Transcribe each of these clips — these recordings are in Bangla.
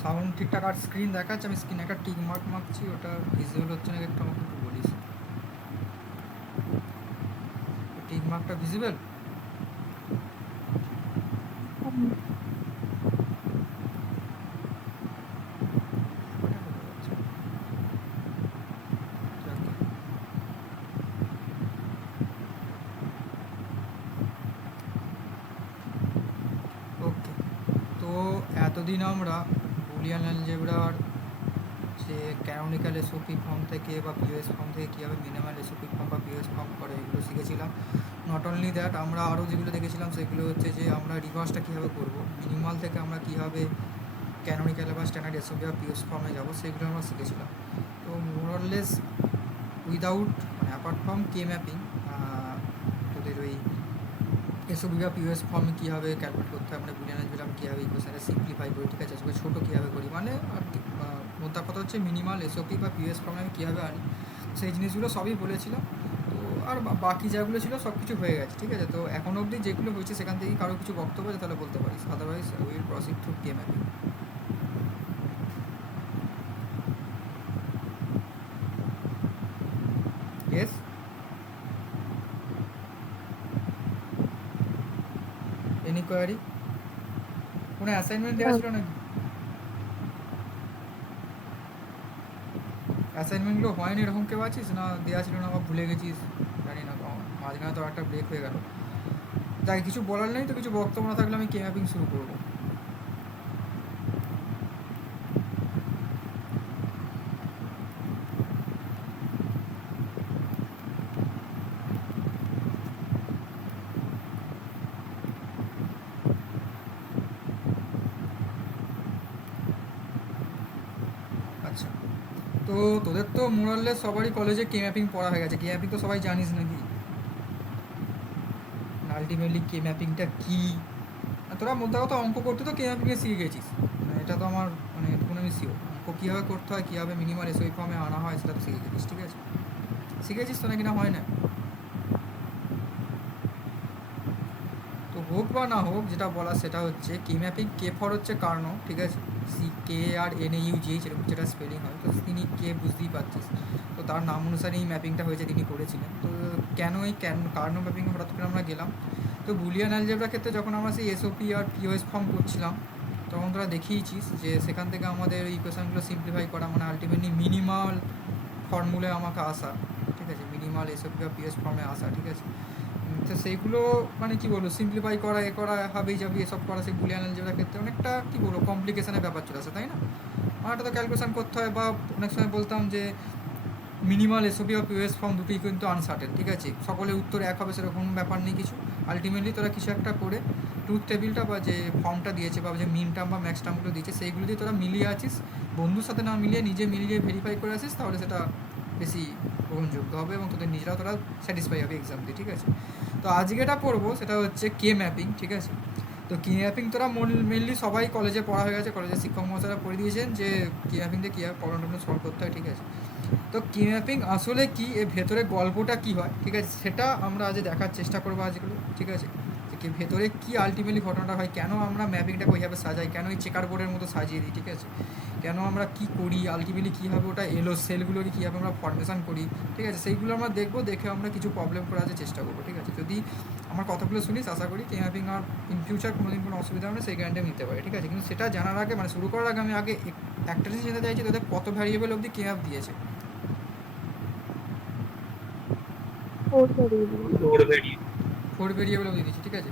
সাউন্ড ঠিকঠাক আর স্ক্রিন দেখাচ্ছে, আমি স্ক্রিনে একটা টিক মার্ক মারছি, ওটা ভিজিবল হচ্ছে না একটু আমাকে একটু বলিস। Tick মার্কটা visible? ওকে, তো এতদিন আমরা বুলিয়ান অ্যালজেব্রার যে ক্যানোনিক্যাল এসওপি ফর্ম থেকে বা পিওএস ফর্ম থেকে কীভাবে মিনিমাল এসওপি ফর্ম বা পিওএস ফর্ম করে এগুলো শিখেছিলাম। নট অনলি দ্যাট, আমরা আরও যেগুলো দেখেছিলাম সেগুলো হচ্ছে যে আমরা রিভার্সটা কীভাবে করবো, মিনিমাল থেকে আমরা কীভাবে ক্যানোনিক্যাল বা স্ট্যান্ডার্ড এসওপি বা পিওএস ফর্মে যাবো সেগুলো আমরা শিখেছিলাম। তো মোরলেস উইদাউট মানে অ্যাপার্ট ফ্রম কে ম্যাপিং তোদের ওই এসওপি বা পিওএস ফর্মে কীভাবে ক্যালকুলেট করতে হয়, আমরা বুলিয়ান অ্যালজেব্রা কীভাবে ইকুয়েশনটা সিম্পলিফাই করি, ঠিক আছে, সবাই ছোটো কীভাবে করি, মানে আর মোদ্দা কথা হচ্ছে মিনিমাল এসওপি বা পিওএস ফর্মে আমি কীভাবে আনি, সেই জিনিসগুলো সবই বলেছিলাম। তো আর বাকি যেগুলো ছিল সব কিছু হয়ে গেছে, ঠিক আছে। তো এখন অবধি যেগুলো হয়েছে সেখান থেকে কারো কিছু বক্তব্য আছে তাহলে বলতে পারিস, otherwise will proceed through K mapping. Yes, any query? কোনো অ্যাসাইনমেন্ট দেওয়া ছিল নাকি? অ্যাসাইনমেন্টগুলো হয়নি এরকম কেউ আছিস, না দেওয়া ছিল না বা ভুলে গেছিস, জানি না, মাঝখানে তো একটা ব্রেক হয়ে গেল। তাই কিছু বলার নেই তো, কিছু বক্তব্য না থাকলে আমি কে ম্যাপিং শুরু করবো। আচ্ছা, তো তোদের তো মোরাললেস সবারই কলেজে কে ম্যাপিং পড়া হয়ে গেছে, কে ম্যাপিং তো সবাই জানিস নাকি? আলটিমেটলি কে ম্যাপিংটা কী, তোরা মোদ্দা কথা অঙ্ক করতে তো কে ম্যাপিংয়ে শিখে গেছিস, মানে এটা তো আমার মানে এটুকুন আমি শিওর, অঙ্ক কীভাবে করতে হয়, কীভাবে মিনিমাল এসওপি ফর্মে আনা হয় সেটা তো শিখে গেছিস, ঠিক আছে, শিখেছিস তো নাকি না হয় না? তো হোক বা না হোক, যেটা বলা সেটা হচ্ছে কে ম্যাপিং, কে ফর হচ্ছে কার্নো, ঠিক আছে, সি কে আর এন ইউ জি এরকম যেটা স্পেলিং হয়, তো তিনি কে বুঝতেই পারছিস, তো তার নাম অনুসারে এই ম্যাপিংটা হয়েছে, তিনি করেছিলেন। তো কেন এই কার্নো ম্যাপিং হঠাৎ করে আমরা গেলাম, তো বুলিয়ান অ্যালজেব্রার ক্ষেত্রে যখন আমরা সেই এসওপি আর পিওএস ফর্ম করছিলাম তখন তোরা দেখিয়েছিস যে সেখান থেকে আমাদের ইকুয়েশনগুলো সিম্পলিফাই করা, মানে আলটিমেটলি মিনিমাল ফর্মুলায় আমাকে আসা, ঠিক আছে, মিনিমাল এসওপি বা পিওএস ফর্মে আসা, ঠিক আছে। তো সেইগুলো মানে কী বলবো, সিম্পলিফাই করা, এ করা, হাবি জাবি এসব করা, সেই বুলিয়ান অ্যালজেব্রার ক্ষেত্রে অনেকটা কী বলবো কমপ্লিকেশনের ব্যাপার চলে আসে, তাই না? আমারটা তো ক্যালকুলেশন করতে হয়, বা অনেক সময় বলতাম যে মিনিমাল এসওপি বা পিওএস ফর্ম দুটোই কিন্তু আনসার্টেন, ঠিক আছে, সকলের উত্তর এক হবে সেরকম ব্যাপার নেই কিছু। আলটিমেটলি তোরা কিছু একটা করে ট্রুথ টেবিলটা বা যে ফর্মটা দিয়েছে বা যে মিন টার্ম বা ম্যাক্স টার্মগুলো দিয়েছে সেইগুলো দিয়ে তোরা মিলিয়ে আছিস, বন্ধুর সাথে না মিলিয়ে নিজে মিলিয়ে ভেরিফাই করে আসিস, তাহলে সেটা বেশি গ্রহণযোগ্য হবে এবং তোদের নিজেরাও তোরা স্যাটিসফাই হবে এক্সাম দিয়ে, ঠিক আছে। তো আজকে এটা পড়বো সেটা হচ্ছে কে ম্যাপিং, ঠিক আছে। তো কে ম্যাপিং তোরা মেনলি সবাই কলেজে পড়া হয়ে গেছে, কলেজের শিক্ষক মহাশয়রা পড়ে দিয়েছেন যে কে ম্যাপিং দিয়ে কীভাবে প্রবলেমটা সলভ করতে হয়, ঠিক আছে। তো কে ম্যাপিং আসলে কি, এর ভেতরে গল্পটা কী হয়, ঠিক আছে, সেটা আমরা আজ দেখার চেষ্টা করবো আজগুলো, ঠিক আছে, যে ভেতরে কী আলটিমেটলি ঘটনাটা হয়, কেন আমরা ম্যাপিংটাকে ওইভাবে সাজাই, কেন এই চেকার বোর্ডের মতো সাজিয়ে দিই, ঠিক আছে, কেন আমরা কী করি, আলটিমেটলি কীভাবে ওটা এলো সেলগুলোকে কীভাবে আমরা ফর্মেশন করি, ঠিক আছে, সেইগুলো আমরা দেখবো, দেখে আমরা কিছু প্রবলেম করার চেষ্টা করবো, ঠিক আছে। যদি আমার কথাগুলো শুনিস আশা করি কে ম্যাপিং আর ইন ফিউচার কোনো দিন কোনো অসুবিধা হবে না, সেই গ্যারান্টি নিতে পারি, ঠিক আছে। কিন্তু সেটা জানার আগে মানে শুরু করার আগে আমি আগে একটা জিনিস জানতে চাইছি, তাদের কত ভ্যারিয়েবল অবধি কে ম্যাপ দিয়েছে? 4 ভেরিয়েবল। 4 ভেরিয়েবল অবধি দিয়েছি, ঠিক আছে,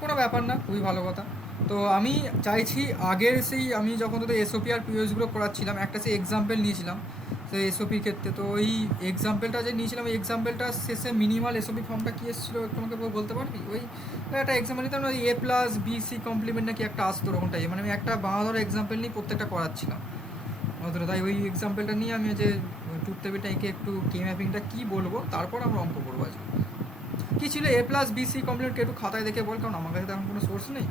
কোনো ব্যাপার না, খুবই ভালো কথা। তো আমি চাইছি আগের সেই আমি যখন তোদের এসওপি আর পিওএসগুলো করাচ্ছিলাম একটা সেই এক্সাম্পল নিয়েছিলাম সেই এসওপির ক্ষেত্রে, তো ওই এক্সাম্পলটা যে নিয়েছিলাম ওই এক্সাম্পলটার শেষে মিনিমাল এসওপি ফর্মটা কী এসেছিলো একটু আমাকে বলতে পারবি? ওই একটা এক্সাম্পল নিতাম না, এ প্লাস বিসি কমপ্লিমেন্ট নাকি একটা আসতো ওরকমটাই, মানে আমি একটা বাংলা ধরো এক্সাম্পল নিয়ে প্রত্যেকটা করাচ্ছিলাম অতটা, তাই ওই এক্সাম্পলটা নিয়ে আমি যে ট্রুথ টেবিলটা এঁকে একটু কে ম্যাপিংটা কী বলবো তারপর আমরা অঙ্ক করবো আজকে। কী ছিল এ প্লাস বিসি কমপ্লিমেন্ট, একটু খাতায় দেখে বল, কারণ আমার কাছে তো এখন কোনো সোর্স নেই।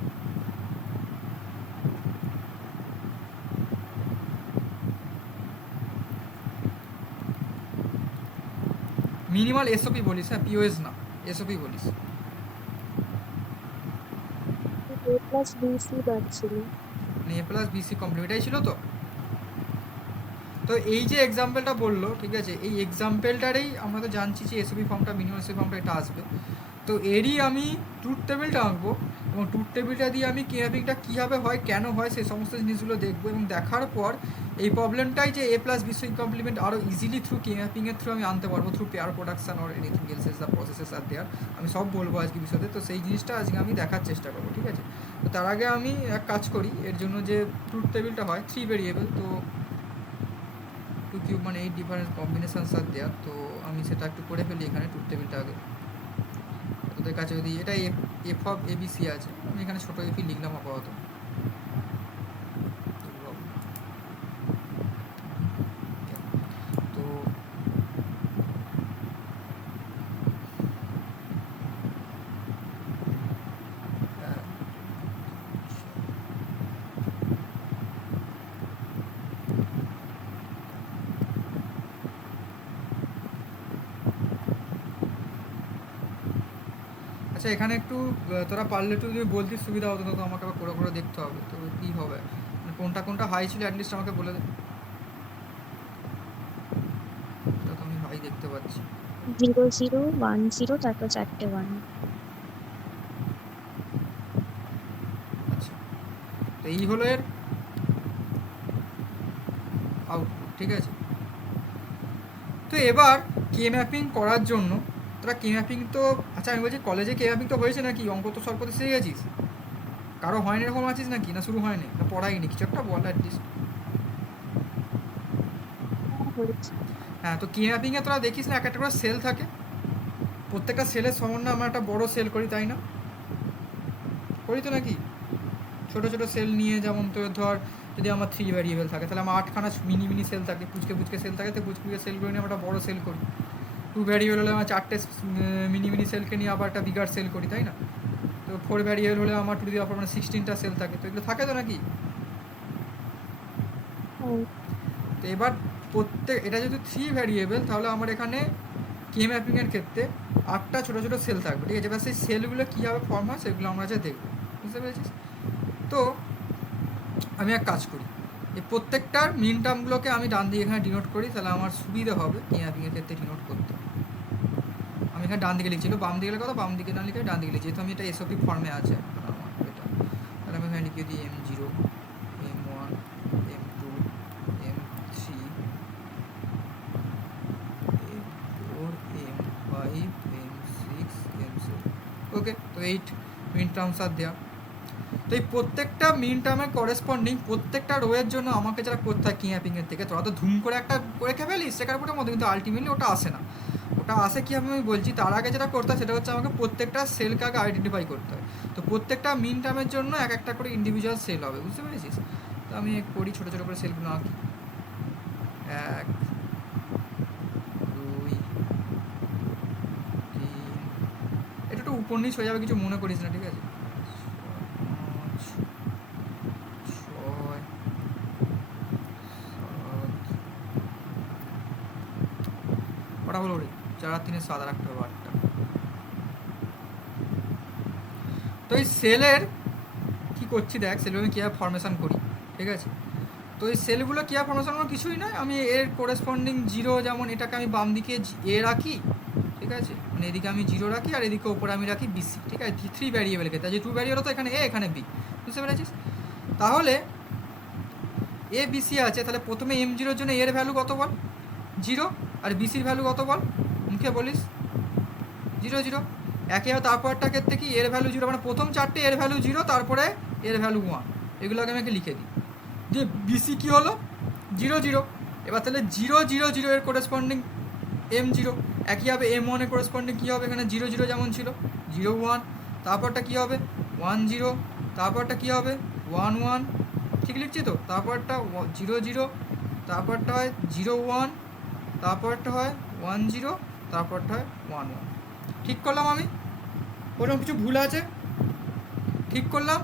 মিনিমাল এসওপি বলিস, হ্যাঁ, পিওএস না, এসওপি বলিস। A প্লাস BC বার ছিল। মানে এ প্লাস বিসি কমপ্লিমেন্ট, এটাই ছিল তো। তো এই যে এক্সাম্পলটা বললো, ঠিক আছে, এই এক্সাম্পলটারেই আমরা তো জানছি যে এসওপি ফর্মটা, মিনিমাম এসওপি ফর্মটা এটা আসবে। তো এরই আমি ট্রুথ টেবিলটা আঁকবো, এবং ট্রুথ টেবিলটা দিয়ে আমি কে ম্যাপিংটা কীভাবে হয়, কেন হয়, সেই সমস্ত জিনিসগুলো দেখবো। এবং দেখার পর এই প্রবলেমটাই যে এ প্লাস বিসি কমপ্লিমেন্ট আরও ইজিলি থ্রু কে ম্যাপিংয়ের থ্রু আমি আনতে পারবো, through pair production or anything else as the processes are there, আমি সব বলবো আজকে বিষয়ে। তো সেই জিনিসটা আজকে আমি দেখার চেষ্টা করবো, ঠিক আছে। তো তার আগে আমি এক কাজ করি, এর জন্য যে ট্রুথ টেবিলটা হয় 3 ভেরিয়েবল, তো 2 কিউব মানে 8 ডিফারেন্ট কম্বিনেশনস আর দেয়ার। তো আমি সেটা একটু করে ফেলি এখানে ট্রুথ টেবিলটা আগে। তোদের কাছে যদি এটা এফ অফ এবিসি আছে, আমি এখানে ছোটো এফি লিখলাম আপাতত। তো আচ্ছা, এখানে একটু তোরা পারলে একটু যদি বলতে সুবিধা হতো, তো আমাকে আবার করে করে দেখতে হবে। তো কী হবে, মানে কোনটা কোনটা হাই ছিল অ্যাটলিস্ট আমাকে বলে দে। এটা তো আমি হাই দেখতে পাচ্ছি। 0 0 1 0 তারপর 4টে 1। আচ্ছা, তো এই হলো এর আউটপুট, ঠিক আছে। তো এবার কে ম্যাপিং করার জন্য তোরা কে ম্যাপিং তো, আচ্ছা আমি বলছি কলেজে কে ম্যাপিং তো হয়েছে নাকি? অঙ্ক তো সব করতে শিখে গেছিস? কারো হয়নি এরকম আছিস নাকি, না শুরু হয়নি, না পড়াইনি? কিছু একটা বল অ্যাটলিস্ট। হ্যাঁ, তো কে ম্যাপিংয়ে তোরা দেখিস না এক একটা করে সেল থাকে, প্রত্যেকটা সেলের সমন্বয়ে আমরা একটা বড় সেল করি, তাই না? করি তো নাকি? ছোটো ছোটো সেল নিয়ে, যেমন তোর ধর যদি আমার 3 ভ্যারিয়েবল থাকে, তাহলে আমার 8খানা মিনি মিনি সেল থাকে, পুচকে পুচকে সেল থাকে, তো পুচকে সেলগুলো নিয়ে আমরা একটা বড় সেল করি। 2 ভ্যারিয়েবল হলে আমার 4টে মিনি মিনি সেলকে নিয়ে আবার একটা বিগার সেল করি, তাই না? তো 4 ভ্যারিয়েবল হলে আমার 2 টু দি পাওয়ার মানে 16টা সেল থাকে, তো এগুলো থাকে তো নাকি? তো এবার এটা যদি 3 ভ্যারিয়েবল, তাহলে আমার এখানে কে ম্যাপিংয়ের ক্ষেত্রে 8টা ছোটো ছোটো সেল থাকবে, ঠিক আছে। এবার সেই সেলগুলো কীভাবে ফর্ম হয় সেগুলো আমরা যে দেখবো, বুঝতে পেরেছিস? তো আমি এক কাজ করি, এই প্রত্যেকটার মিন টার্মগুলোকে আমি ডান দিকে এখানে ডিনোট করি, তাহলে আমার সুবিধা হবে কে ম্যাপিংয়ের ক্ষেত্রে ডিনোট করতে। আমি এখানে ডান দিকে লিখছিল, বাম দিকে কথা, বাম দিকে না লিখে ডান দিকে লিখছি, যেহেতু আমি এটা এসওপি ফর্মে আছে আমার এটা। তাহলে আমি এখানে লিখে দিই M0, M1, M2, M3, M4, M5, M6, M7। ওকে, তো 8 মিন টার্মস আর দেওয়া। তো এই প্রত্যেকটা মিন টার্মের করেসপন্ডিং প্রত্যেকটা রোয়ের জন্য আমাকে যারা করতে হয় কি ম্যাপিংয়ের থেকে, তোরা তো ধুম করে একটা করে ফেলিস শেখার মধ্যে, কিন্তু আলটিমেটলি ওটা আসে না। ওটা আসে কীভাবে আমি বলছি, তার আগে যেটা করতে হয় সেটা হচ্ছে আমাকে প্রত্যেকটা সেলকে আগে আইডেন্টিফাই করতে হয়। তো প্রত্যেকটা মিন টার্মের জন্য এক একটা করে ইন্ডিভিজুয়াল সেল হবে, বুঝতে পেরেছিস? তো আমি করি ছোটো ছোটো করে সেলগুলো আঁকি। 1 2 3, এটা একটু উপর নিচ হয়ে যাবে, কিছু মনে করিস না, ঠিক আছে। 5 6 7, কটা হলো রে? 4 আর 3 7 আর একটা 8টা। তো এই সেলের কী করছি দেখ, সেলগুলো আমি কীভাবে ফর্মেশন করি, ঠিক আছে। তো এই সেলগুলো কীভাবে ফর্মেশন কোনো কিছুই নয়, আমি এর কোরেসপন্ডিং 0, যেমন এটাকে আমি বাম দিকে এ রাখি, ঠিক আছে, মানে এদিকে আমি 0 রাখি, আর এদিকে ওপরে আমি রাখি বিসি, ঠিক আছে। 3 ভ্যারিয়েবল ক্ষেত্রে, যে 2 ভ্যারিয়েবল তো এখানে এ এখানে বি, বুঝতে পেরেছিস? তাহলে এ বিসি আছে, তাহলে প্রথমে M0-র জন্য এর ভ্যালু কত বল? 0, আর বিসির ভ্যালু কত বল? মুখে বলিস 0 0। একে তারপরটা ক্ষেত্রে কি এর ভ্যালু 0, মানে প্রথম 4টে এর ভ্যালু 0, তারপরে এর ভ্যালু 1, এগুলোকে আমি লিখে দিই। যে বিসি কী হলো 0 0। এবার তাহলে 0 0 0 এর কোরেসপন্ডিং M0, একইভাবে M1 এর কোরেসপন্ডিং কী হবে, এখানে 0 0 যেমন ছিল 0 1, তারপরটা কী হবে 1 0, তারপরটা কী হবে 1 1, ঠিক লিখছি তো? তারপরটা 0 0, তারপরটা হয় 0 1, তারপরটা হয় 1 0, তারপরটা হয় 1 1। ঠিক করলাম আমি? কোনো কিছু ভুল আছে? ঠিক করলাম?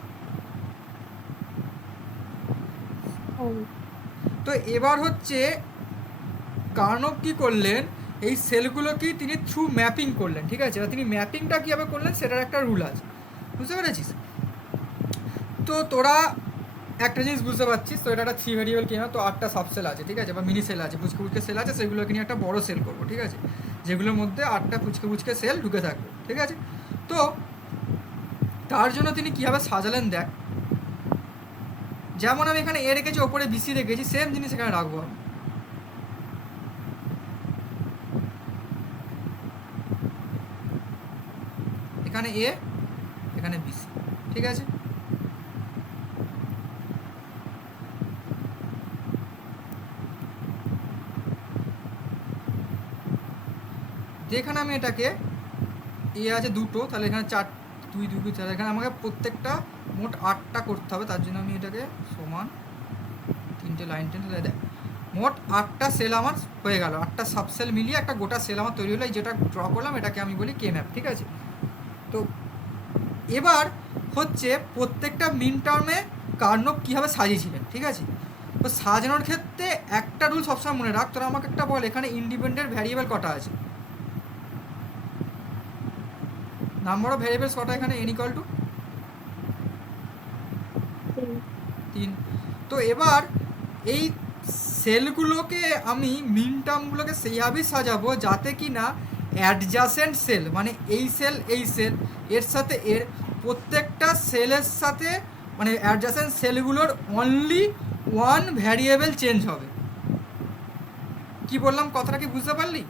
তো এবার হচ্ছে কার্নভ কী করলেন, এই সেলগুলোকেই তিনি থ্রু ম্যাপিং করলেন, ঠিক আছে। এবার তিনি ম্যাপিংটা কীভাবে করলেন সেটার একটা রুল আছে, বুঝতে পেরেছিস? তো তোরা একটা জিনিস বুঝতে পারছিস, তো এটা একটা 3 ভেরিয়েবল কি না, তো 8টা সাব সেল আছে, ঠিক আছে, বা মিনি সেল আছে, পুচকে পুচকে সেল আছে, সেগুলোকে নিয়ে একটা বড় সেল করবো, ঠিক আছে, যেগুলোর মধ্যে 8টা পুচকে পুচকে সেল ঢুকে থাকবে, ঠিক আছে। তো তার জন্য তিনি কীভাবে সাজালেন দেখ, যেমন আমি এখানে এ রেখেছি, ওপরে বিসি রেখেছি, সেম জিনিস এখানে রাখবো আমি। এখানে এ, এখানে বিসি, ঠিক আছে। যেখানে আমি এটাকে এ আছে দুটো, তাহলে এখানে 4 2 2 2 4, এখানে আমাকে প্রত্যেকটা মোট 8টা করতে হবে, তার জন্য আমি এটাকে সমান 3টে লাইন টেন, তাহলে দেখ মোট 8টা সেল আমার হয়ে গেল, 8টা সাব সেল মিলিয়ে একটা গোটা সেল আমার তৈরি হলো, এই যেটা ড্র করলাম এটাকে আমি বলি কে ম্যাপ, ঠিক আছে। তো এবার হচ্ছে প্রত্যেকটা মিন টার্মে কার্নভ কীভাবে সাজিয়েছিলেন, ঠিক আছে। তো সাজানোর ক্ষেত্রে একটা রুল সবসময় মনে রাখ, তোরা আমাকে একটা বল এখানে ইন্ডিপেন্ডেন্ট ভ্যারিয়েবল কটা আছে, নাম্বার অফ ভ্যারিয়েবলস কটা এখানে, n ইকুয়াল টু 3। তো এবার এই সেলগুলোকে আমি মিন টার্মগুলোকে সেইভাবেই সাজাবো যাতে কি না অ্যাডজাসেন্ট সেল, মানে এই সেল এর সাথে এর প্রত্যেকটা সেলের সাথে, মানে অ্যাডজাসেন্ট সেলগুলোর অনলি ওয়ান ভ্যারিয়েবল চেঞ্জ হবে। কি বললাম, কথাটা কি বুঝতে পারলি?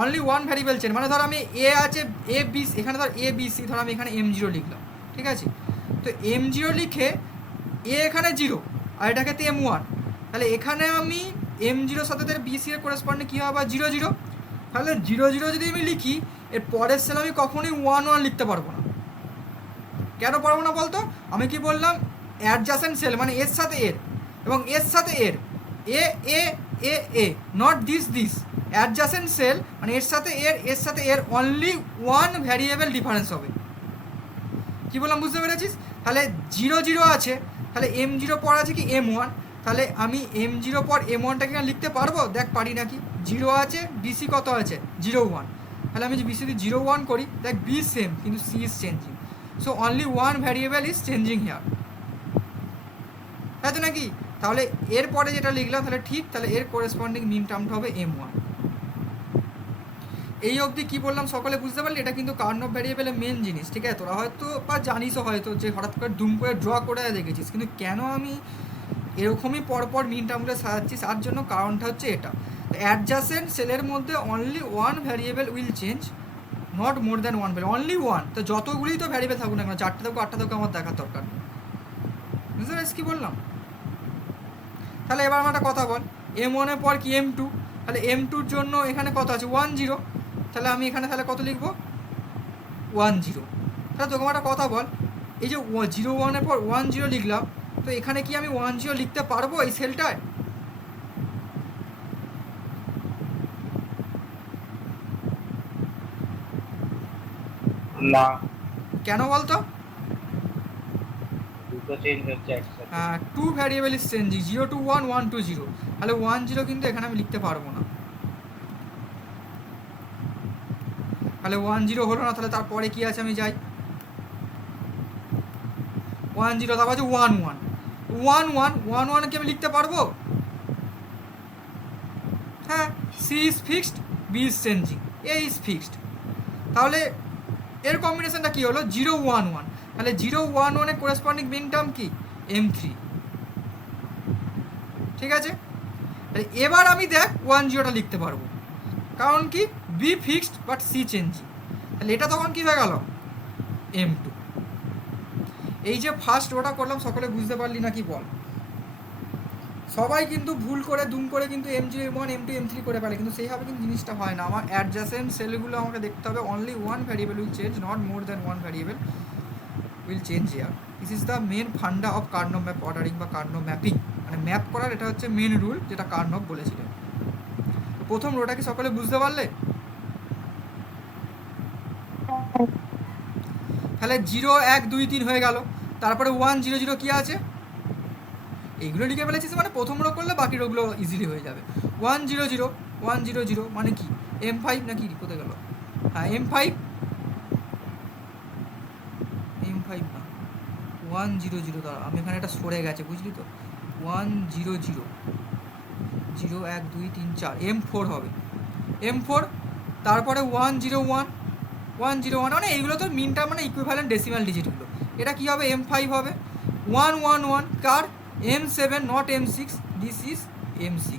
অনলি ওয়ান ভ্যারিয়েবল চেঞ্জ, মানে ধর আমি এ আছে এ বি, এখানে ধর এ বি সি, ধর আমি এখানে m0 লিখলাম, ঠিক আছে। তো m0 লিখে এ এখানে 0 আর এটাকে তো m1, তাহলে এখানে আমি m0 সাথে বিসি এর করেসপন্ডিং কী হবে, 0 0, তাহলে 0 0 যদি আমি লিখি, এর পরের সেল আমি কখনোই 1 1 লিখতে পারবো না। কেন পারবো না বলতো, আমি কি বললাম, অ্যাডজাসেন্ট সেল মানে এর সাথে এর এবং এর সাথে এর, এ এ এ এ, নট দিস অ্যাডজাসেন্ট সেল মানে এর সাথে এর অনলি ওয়ান ভ্যারিয়েবল ডিফারেন্স হবে। কি বললাম বুঝতে পেরেছিস? তাহলে 0 0 আছে, তাহলে m0 পর আছে কি m1, তাহলে আমি m0 পর m1টাকে লিখতে পারবো, দেখ পারি নাকি। 0 আছে, বিসি কত আছে 0 1, তাহলে আমি যদি বিসি যদি 0 1 করি, দেখ বি সেম কিন্তু C is changing, so only one variable is changing here, তাই তো নাকি? তাহলে এরপরে যেটা লিখলাম তাহলে ঠিক, তাহলে এর করেসপন্ডিং মিন টার্মটা হবে m1। এই অবধি কী বললাম সকলে বুঝতে পারলি? এটা কিন্তু কার্নভ ভ্যারিয়েবলের মেন জিনিস, ঠিক আছে। তোরা হয়তো বা জানিসও হয়তো যে হঠাৎ করে দুম করে ড্র করে দেখেছিস, কিন্তু কেন আমি এরকমই পরপর মিন টার্মগুলো সাজাচ্ছি, তার জন্য কারণটা হচ্ছে এটা, অ্যাডজাসেন্ট সেলের মধ্যে only one variable will change, not more than one variable, only one. তো যতগুলি তো ভ্যারিয়েবল থাকুক না কেন, 4টে থাকুক 8টা থাকুক, আমার দেখার দরকার নেই। বুঝতে পারিস কী বললাম? তাহলে এবার আমার একটা কথা বল, m1 এর পর কি m2, তাহলে m2-র জন্য এখানে কত আছে 1 0, তাহলে আমি এখানে তাহলে কত লিখবো 1 0। তাহলে তোকে একটা কথা বল, এই যে 0 1 এর পর 1 0 লিখলাম, তো এখানে কি আমি 1 0 লিখতে পারবো এই সেলটায়? না। কেন বলতো? দুটো চেঞ্জ হচ্ছে একসাথে। হ্যাঁ, 2 variable is changing, 0 to 1 1 to 0, তাহলে 1 0 কিন্তু এখানে আমি লিখতে পারবো না, তাহলে 1 0 হলো না। তাহলে তারপরে কি আছে, আমি যাই 1 0, তারপর আছে 1 1 1 1 1 1 কি আমি লিখতে পারবো? হ্যাঁ, C is fixed, B is changing, A is fixed, তাহলে এর কম্বিনেশনটা কী হলো 0 1 1, তাহলে 0 1 1 এর করেসপন্ডিং মিন টার্ম কি m3, ঠিক আছে। তাহলে এবার আমি দেখ 1 0টা লিখতে পারবো, কারণ কি B fixed but C changing, তাহলে এটা তখন কী হয়ে গেল m2। এই যে ফার্স্ট ওটা করলাম, সকলে বুঝতে পারলি না কি বল? সবাই কিন্তু ভুল করে দুম করে কিন্তু m0 m1 m2 m3 করে ফেলে, কিন্তু সেইভাবে কিন্তু জিনিসটা হয় না। আমার অ্যাডজাসেন্ট সেলগুলো আমাকে দেখতে হবে, only one variable will change, not more than one variable will change here. This is the main funda of Karnaugh map ordering বা কার্নভ ম্যাপিং, মানে ম্যাপ করার এটা হচ্ছে মেন রুল, যেটা কার্নভ বলেছিলেন। প্রথম রোটা কি সকলে বুঝতে পারলে? তাহলে 0 1 2 3 হয়ে গেল, তারপরে 1 0 0 কী আছে, এইগুলো লিখে ফেলেছিস, মানে প্রথম রো করলে বাকি রোগুলো ইজিলি হয়ে যাবে। 1 0 0 1 0 0 মানে কি m5 নাকি কোথায় গেল, হ্যাঁ m5 না 100 দ্বারা আমি এখানে একটা সরে গেছে, বুঝলি তো, 100 0 1 2 3 4 M4 হবে, M4, তারপরে 101 মানে এইগুলো তো মিনটা মানে ইকুইভ্যালেন্ট ডেসিমাল ডিজিটগুলো। এটা কি হবে, M5 হবে, 111 কার, M7 not M6, this is M6।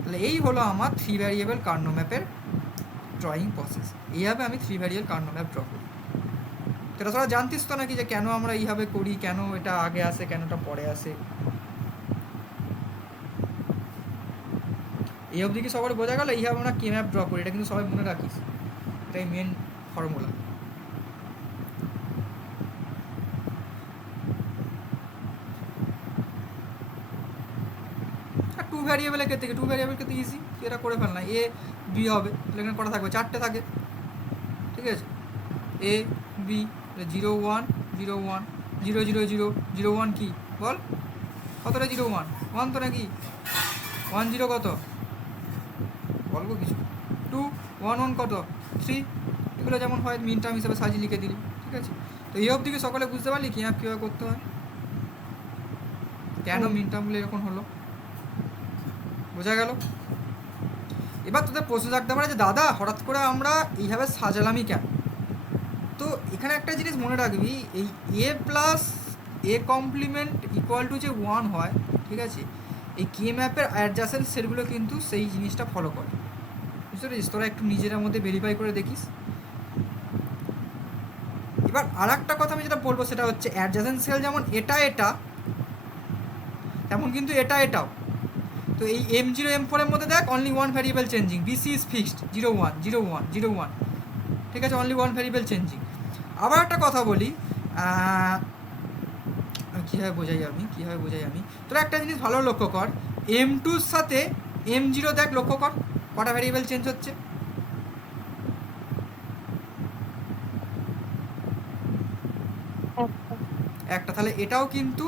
তাহলে এই হলো আমার 3 ভ্যারিয়েবল কার্নো ম্যাপের ড্রয়িং প্রসেস। এইভাবে আমি 3 ভ্যারিয়েবল কার্নো ম্যাপ ড্র করি। এটা তোরা জানতিস তো নাকি যে কেন আমরা এইভাবে করি, কেন এটা আগে আসে, কেন এটা পরে আসে? এই অবধি কি সবার বোঝা গেল? এইভাবে আমরা কে ম্যাপ ড্র করি, এটা কিন্তু সবাই মনে রাখিস, এটাই মেন ফর্মুলা। আর 2 ভ্যারিয়েবলের ক্ষেত্রে 2 ভ্যারিয়েবল ক্ষেত্রে ইজি, এটা করে ফেল না, এ বি হবে, তাহলে এখানে কটা থাকবে, 4টে থাকে, ঠিক আছে, এ বি, 0 1 0 1 0 0 0 0 1 কি বল, কতটা 0 1 1 তো নাকি, 1 0 কত বলবো কিছু, 2 1 1 কত 3, এগুলো যেমন হয় মিন টার্ম হিসেবে সাজিয়ে লিখে দিলি, ঠিক আছে। তো এই অবধি কি সকলে বুঝতে পারলি কি অ্যাপ কীভাবে করতে হয়, কেন মিন টার্মগুলো এরকম হলো, বোঝা গেল? এবার তোদের প্রশ্ন থাকতে পারে যে দাদা হঠাৎ করে আমরা এইভাবে সাজালামই কেন? তো এখানে একটা জিনিস মনে রাখবি, এই A plus A complement equal to যে 1 হয়, ঠিক আছে, এই কে ম্যাপের অ্যাডজাসেন্ট সেটগুলো কিন্তু সেই জিনিসটা ফলো করে, বুঝতে পেরেছিস? তোরা একটু নিজের মধ্যে ভেরিফাই করে দেখিস। এবার আর একটা কথা আমি যেটা বলবো সেটা হচ্ছে অ্যাডজাসেন্ট সেল যেমন এটা তেমন কিন্তু এটাও। তো এই M0 M4 এর মধ্যে দেখ only 1 variable changing, BC is fixed 0 1 0 1 0 1, ঠিক আছে, অনলি 1 ভ্যারিয়েবল চেঞ্জিং। আবার একটা কথা বলি, কীভাবে বোঝাই আমি, তোরা একটা জিনিস ভালো লক্ষ্য কর, M2 সাথে M0 দেখ, লক্ষ্য কর কটা ভ্যারিয়েবল চেঞ্জ হচ্ছে, একটা। তাহলে এটাও কিন্তু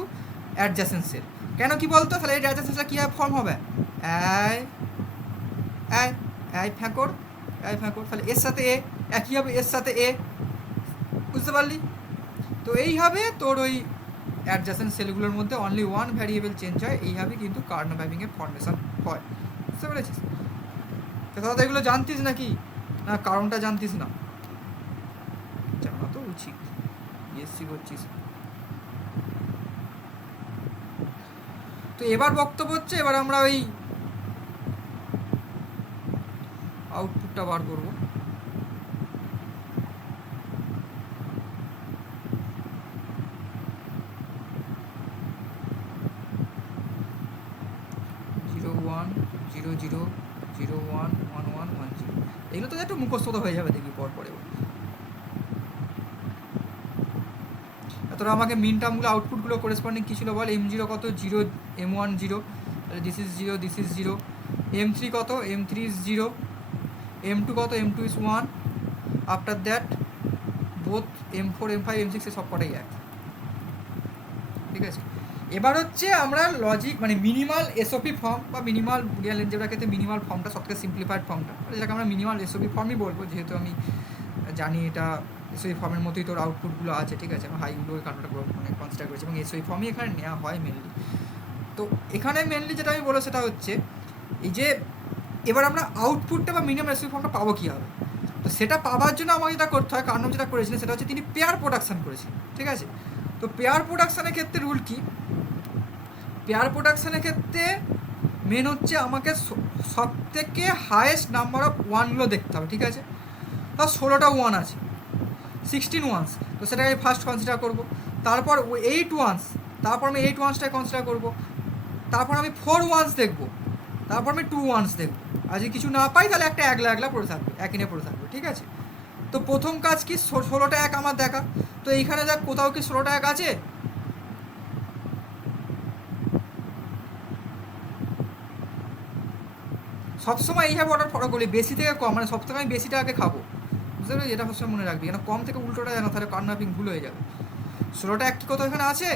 অ্যাডজাসেন্ট সেল। কেন কি বলতো, তাহলে এই অ্যাডজাসেন্ট সেলটা কীভাবে ফর্ম হবে, আই ফ্যাঁকর, তাহলে এর সাথে এ একই হবে, এর সাথে এ, বুঝতে পারলি? তো এইভাবে তোর ওই অ্যাডজাসেন্ট সেলগুলোর মধ্যে অনলি 1 ভ্যারিয়েবল চেঞ্জ হয়, এইভাবে কিন্তু কার্নো ম্যাপিংয়ের ফর্মেশন হয়, বুঝতে পেরেছিস? তো দাদা এগুলো জানতিস নাকি, না কারণটা জানতিস না? জানা তো উচিত, বিএসসি করছিস। তো এবার বক্তব্য হচ্ছে, এবার আমরা ওই আউটপুটটা বার করবো। জিরো ওয়ান 0 0 0 1 1 1 1 0, এগুলো তো একটু মুখস্থ হয়ে যাবে দেখবি পরে। তোরা আমাকে মিন টার্মগুলো আউটপুটগুলো করেসপন্ডিং কী ছিল বল, M0 কত 0, M1 0, তাহলে দিস ইজ 0, M3 কত, M3 ইজ 0, M2 কত, M2 is 1, after that both M4 M5 M6 সব কটাই এক, ঠিক আছে। এবার হচ্ছে আমরা লজিক মানে মিনিমাল এসওপি ফর্ম বা মিনিমাল বুলিয়ান এলজেব্রার ক্ষেত্রে মিনিমাল ফর্মটা সবথেকে সিম্পলিফাইড ফর্মটা, যেটাকে আমরা মিনিমাল এসওপি ফর্মই বলবো, যেহেতু আমি জানি এটা এসওপি ফর্মের মতোই তোর আউটপুটগুলো আছে, ঠিক আছে, আমি হাইগুলো ওই কারণটা মানে কনসিডার করেছি এবং এসওপি ফর্মই এখানে নেওয়া হয় মেনলি। তো এখানে মেনলি যেটা আমি বলবো সেটা হচ্ছে এই যে এবার আমরা আউটপুটটা বা মিনিমাম এসওপি ফর্মটা পাবো কীভাবে, তো সেটা পাওয়ার জন্য আমাকে যেটা করতে হয়, কারণ যেটা করেছিলেন সেটা হচ্ছে তিনি পেয়ার প্রোডাকশান করেছিলেন, ঠিক আছে। তো পেয়ার প্রোডাকশানের ক্ষেত্রে রুল কি, পেয়ার প্রোডাকশানের ক্ষেত্রে মেন হচ্ছে আমাকে সব থেকে হায়েস্ট নাম্বার অফ ওয়ানগুলো দেখতে হবে, ঠিক আছে। তো 16টা ওয়ান আছে, 16 ওয়ান্স, তো সেটাকে আমি ফার্স্ট কনসিডার করবো। তারপর 8 ওয়ান্স, তারপর আমি 8 ওয়ান্সটাকে কনসিডার করবো। তারপর আমি 4 ওয়ান্স দেখবো, তারপর আমি 2 ওয়ান্স দেখবো। আর যদি কিছু না পাই তাহলে একটা একলা পড়ে থাকবে, একই নিয়ে পড়ে থাকবে, ঠিক আছে। তো প্রথম কাজ কি, 16টা এক আমার দেখা। তো এইখানে দেখ কোথাও কি 16টা এক আছে, সবসময় এইভাবে অর্ডার ফলো করি, বেশি থেকে কম, মানে সব থেকে আমি বেশিটা আগে খাবো, বুঝতে পারলি? এটা সবসময় মনে রাখবি, কেন কম থেকে উল্টোটা জানো, তাহলে কার্নো ম্যাপিং ভুল হয়ে যাবে। 16টা এক কি কোথাও এখানে আছে,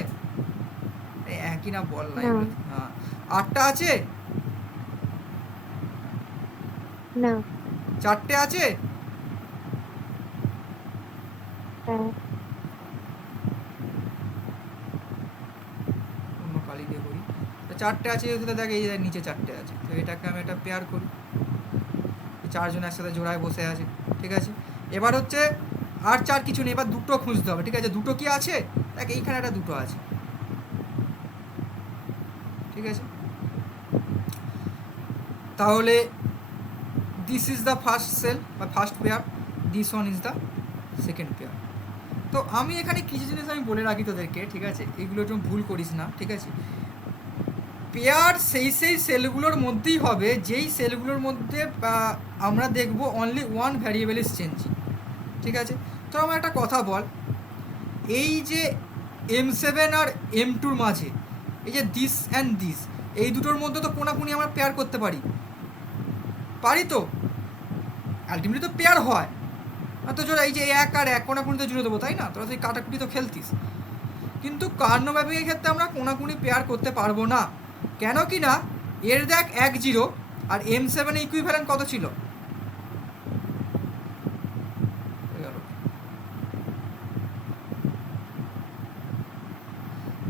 একই না বল না, হ্যাঁ 8টা আছে, 4টে আছে, চারটে আছে যেহেতু দেখ এই নিচে চারটে আছে, তো এটাকে আমি একটা পেয়ার করি, চারজন একসাথে জোড়ায় বসে আছে, ঠিক আছে। এবার হচ্ছে আর চার কিছু নেই, এবার দুটো খুঁজতে হবে, ঠিক আছে। দুটো কি আছে, দেখ এইখানে একটা দুটো আছে, ঠিক আছে। তাহলে this is the first cell বা first pair, this one is the second pair. তো আমি এখানে কিছু জিনিস আমি বলে রাখি তোদেরকে, ঠিক আছে, এগুলো একটু ভুল করিস না, ঠিক আছে। পেয়ার সেই সেলগুলোর মধ্যেই হবে যেই সেলগুলোর মধ্যে আমরা দেখব only one variable is changing, ঠিক আছে। তো আমার একটা কথা বল, এই যে M7 আর M2-র মাঝে এই যে দিস অ্যান্ড দিস, এই দুটোর মধ্যে তো কোনাকুনি আমরা পেয়ার করতে পারি, পারি তো, আলটিমেটলি তো পেয়ার হয়। আর তো জোড়া এই যে এক আর এক কোনাকুনি তো জুড়ে দেবো, তাই না? তোরা তুই কাটাকুটি তো খেলতিস, কিন্তু কার্নো ম্যাপিংয়ের ক্ষেত্রে আমরা কোনাকুনি পেয়ার করতে পারবো না। কেন কি না, এর দেখ 1-0 আর M7 ইকুইভ্যালেন্ট কত ছিল,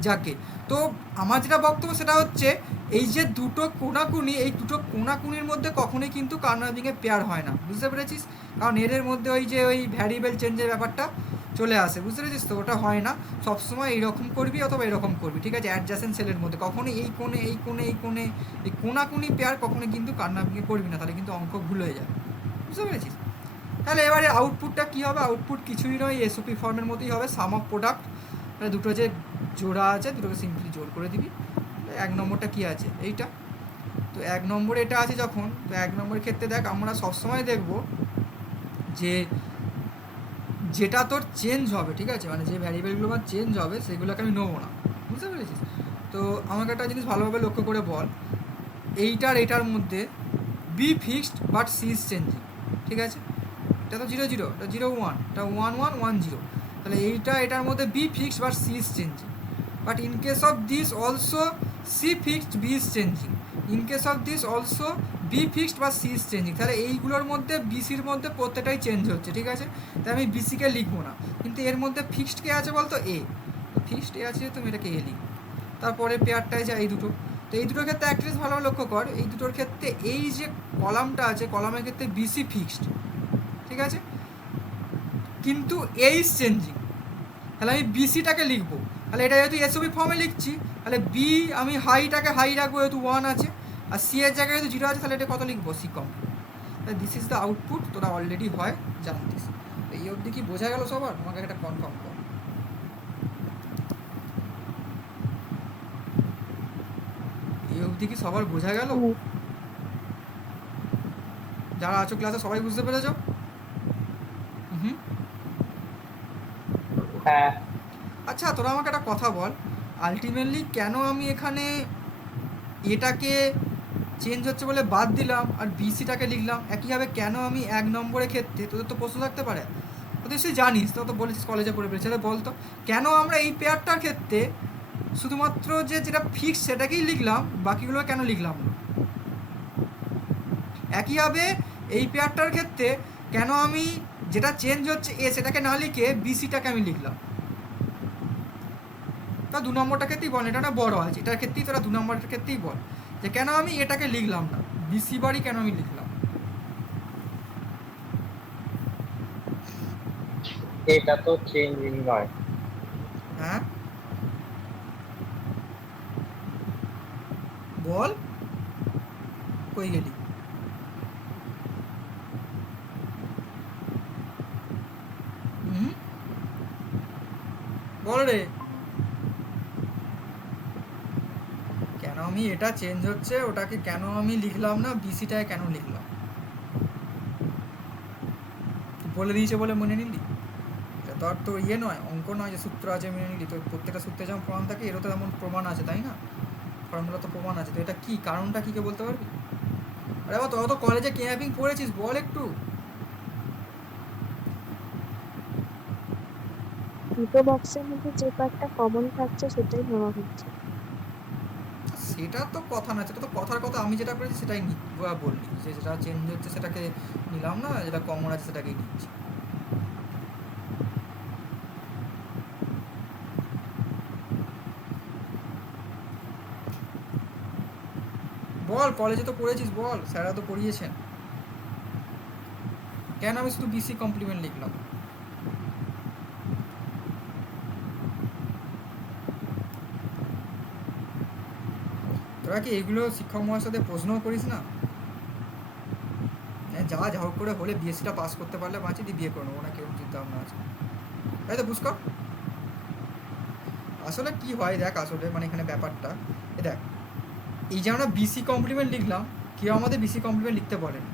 যাকে। তো আমার যেটা বক্তব্য সেটা হচ্ছে এই যে দুটো কোনাকুনি, এই দুটো কোনাকুনির মধ্যে কখনোই কিন্তু কার্নো ম্যাপিংয়ে পেয়ার হয় না, বুঝতে পেরেছিস? কারণ এর মধ্যে ওই যে ওই ভ্যারিয়েবল চেঞ্জের ব্যাপারটা চলে আসে, বুঝতে পেরেছিস? তো ওটা হয় না, সবসময় এইরকম করবি অথবা এরকম করবি, ঠিক আছে। অ্যাডজাসেন্ট সেলের মধ্যে কখনোই এই কোণে এই কোণে এই কোণে এই কোনাকুনি পেয়ার কখনোই কিন্তু কার্নো ম্যাপিংয়ে করবি না, তাহলে কিন্তু অঙ্ক ভুল হয়ে যাবে, বুঝতে পেরেছিস? তাহলে এবারে আউটপুটটা কী হবে, আউটপুট কিছুই নয়, এসওপি ফর্মের মতোই হবে, সাম অফ প্রোডাক্ট, দুটো যে জোড়া আছে দুটোকে সিম্পলি জোর করে দিবি। এক নম্বরটা কি আছে, এইটা, তো এক নম্বরে এটা আছে যখন, তো এক নম্বরের ক্ষেত্রে দেখ আমরা সবসময় দেখব যে যেটা তোর চেঞ্জ হবে, ঠিক আছে, মানে যে ভ্যারিয়েবলগুলো আমার চেঞ্জ হবে সেগুলোকে আমি নেবো না, বুঝতে পেরেছিস? তো আমাকে একটা জিনিস ভালোভাবে লক্ষ্য করে বল, এইটার এটার মধ্যে B fixed but C is changing, ঠিক আছে। এটা তো 0-0, এটা 0-1, এটা 1-1-1-0, তাহলে এইটা এটার মধ্যে B fixed but C is changing, but in case of this also C fixed B is changing, in case of this also B fixed বা সি ইজ চেঞ্জিং। তাহলে এইগুলোর মধ্যে বিসির মধ্যে প্রত্যেকটাই চেঞ্জ হচ্ছে, ঠিক আছে। তাই আমি বিসিকে লিখবো না, কিন্তু এর মধ্যে ফিক্সড কে আছে বলতো, এ, ফিক্সড এ আছে, তুমি এটাকে এ লিখবো। তারপরে পেয়ারটায় যায় এই দুটো, তো এই দুটোর ক্ষেত্রে একটা জিনিস ভালোভাবে লক্ষ্য কর, এই দুটোর ক্ষেত্রে এই যে কলামটা আছে কলামের ক্ষেত্রে বিসি ফিক্সড, ঠিক আছে, কিন্তু এ ইজ চেঞ্জিং। তাহলে আমি বিসিটাকে লিখবো, তাহলে এটা যেহেতু এসওবি ফর্মে লিখছি, তাহলে বি আমি হাইটাকে হাই রাখবো যেহেতু 1 আছে, আর সি এর জায়গায় যেহেতু 0 আছে, তাহলে এটা কত লিখবো, সি কম। তাহলে দিস ইজ দ্য আউটপুট, তোরা অলরেডি হয় জানতিস। এই অবধি কি বোঝা গেল সবার? আমাকে একটা কনফার্ম কর, এই অবধি কি সবার বোঝা গেল? যারা আছো ক্লাসে সবাই বুঝতে পেরেছ? হুম। হ্যাঁ। আচ্ছা তোরা আমাকে একটা কথা বল, আলটিমেটলি কেন আমি এখানে এটাকে চেঞ্জ হচ্ছে বলে বাদ দিলাম আর বিসিটাকে লিখলাম? একইভাবে কেন আমি এক নম্বরের ক্ষেত্রে, তোদের তো প্রশ্ন থাকতে পারে, তুই সে জানিস, তো তো বলেছিস কলেজে পড়ে পেরেছে, বলতো কেন আমরা এই পেয়ারটার ক্ষেত্রে শুধুমাত্র যে যেটা ফিক্স সেটাকেই লিখলাম, বাকিগুলো কেন লিখলাম না? একইভাবে এই পেয়ারটার ক্ষেত্রে কেন আমি যেটা চেঞ্জ হচ্ছে এ সেটাকে না লিখে বিসিটাকে আমি লিখলাম? তা দু নম্বরটার ক্ষেত্রেই বল, এটা না বড় আছে, এটার ক্ষেত্রেই তোরা দু নম্বরটার ক্ষেত্রেই বল যে কেন আমি এটাকে লিখলাম না, বিসি বারই কেন আমি লিখলাম? এটা তো চেঞ্জিং নয়। হ্যাঁ বল, কই গেলি? হুম বল রে, কেন আমি এটা চেঞ্জ হচ্ছে ওটাকে কেন আমি লিখলাম না, বিসিটায় কেন লিখলাম? বলে দিয়েছে বলে মনে নিলি? এটা তো আর তো ইয়ে নয়, অঙ্ক নয় যে সূত্র আছে মেনে নিলি, তো প্রত্যেকটা সূত্রে যেমন প্রমাণ থাকে এরও তো তেমন প্রমাণ আছে, তাই না? ফর্মুলা তো প্রমাণ আছে, তো এটা কি কারণটা কী কে বলতে পারবি? আরে বাবা তোরা তো কলেজে কে ম্যাপিং পড়েছিস, বল একটু। দুটো বক্সের মধ্যে যে পার্টটা কমন থাকছে সেটাই নেওয়া হচ্ছে। সেটা তো কথা না, সেটা তো কথার কথা, আমি যেটা করেছি সেটাই বললি, যে যেটা চেঞ্জ হচ্ছে সেটাকে নিলাম না, যেটা কমন আছে সেটাকেই নিচ্ছি। বল, কলেজে তো পড়েছিস, বল, স্যাররা তো পড়িয়েছেন, কেন আমি শুধু বিসি কমপ্লিমেন্ট লিখলাম? তোরা কি এগুলো শিক্ষক মহাশয়দের প্রশ্নও করিস না? যা যা হোক করে হলে বিএসসিটা পাস করতে পারলে বাঁচি, দিয়ে বিয়ে করে নেবো না, কেরম চিন্তা ভাবনা আছে, তাই তো বুঝকর। আসলে কি হয় দেখ, আসলে মানে এখানে ব্যাপারটা দেখ, এই যে আমরা বিসি কমপ্লিমেন্ট লিখলাম, কেউ আমাদের বিসি কমপ্লিমেন্ট লিখতে বলেনি,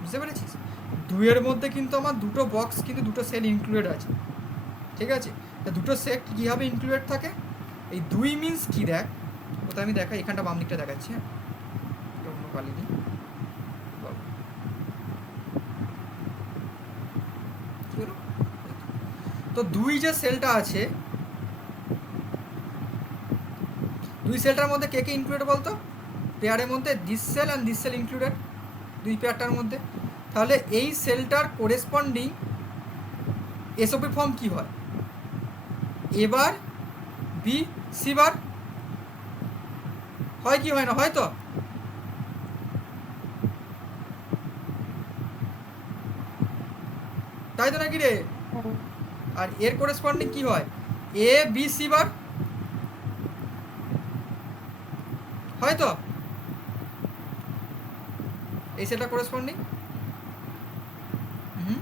বুঝতে পেরেছিস? দুইয়ের মধ্যে কিন্তু আমার দুটো বক্স, কিন্তু দুটো সেল ইনক্লুডেড আছে, ঠিক আছে? তা দুটো সেট কীভাবে ইনক্লুডেড থাকে, এই দুই মিন্স কি দেখ, ওটা আমি দেখাই, এখানটা বাম দিকটা দেখাচ্ছি, হ্যাঁ, অন্য কালি দিই, তো দুই যে সেলটা আছে, দুই সেলটার মধ্যে কে কে ইনক্লুডেড বলতো? পেয়ারের মধ্যে this cell and this cell included, দুই পেয়ারটার মধ্যে। তাহলে এই সেলটার কোরেসপন্ডিং এসওপি ফর্ম কি হয়? এ বার বি সি বার, হয় কি হয় না? হয় তো? তাই তো নাকি রে? হ্যাঁ। আর এর কোরেসপন্ডিং কি হয়? এ বি সি বার, হয় তো? এই সেলটা কোরেসপন্ডিং। হুম,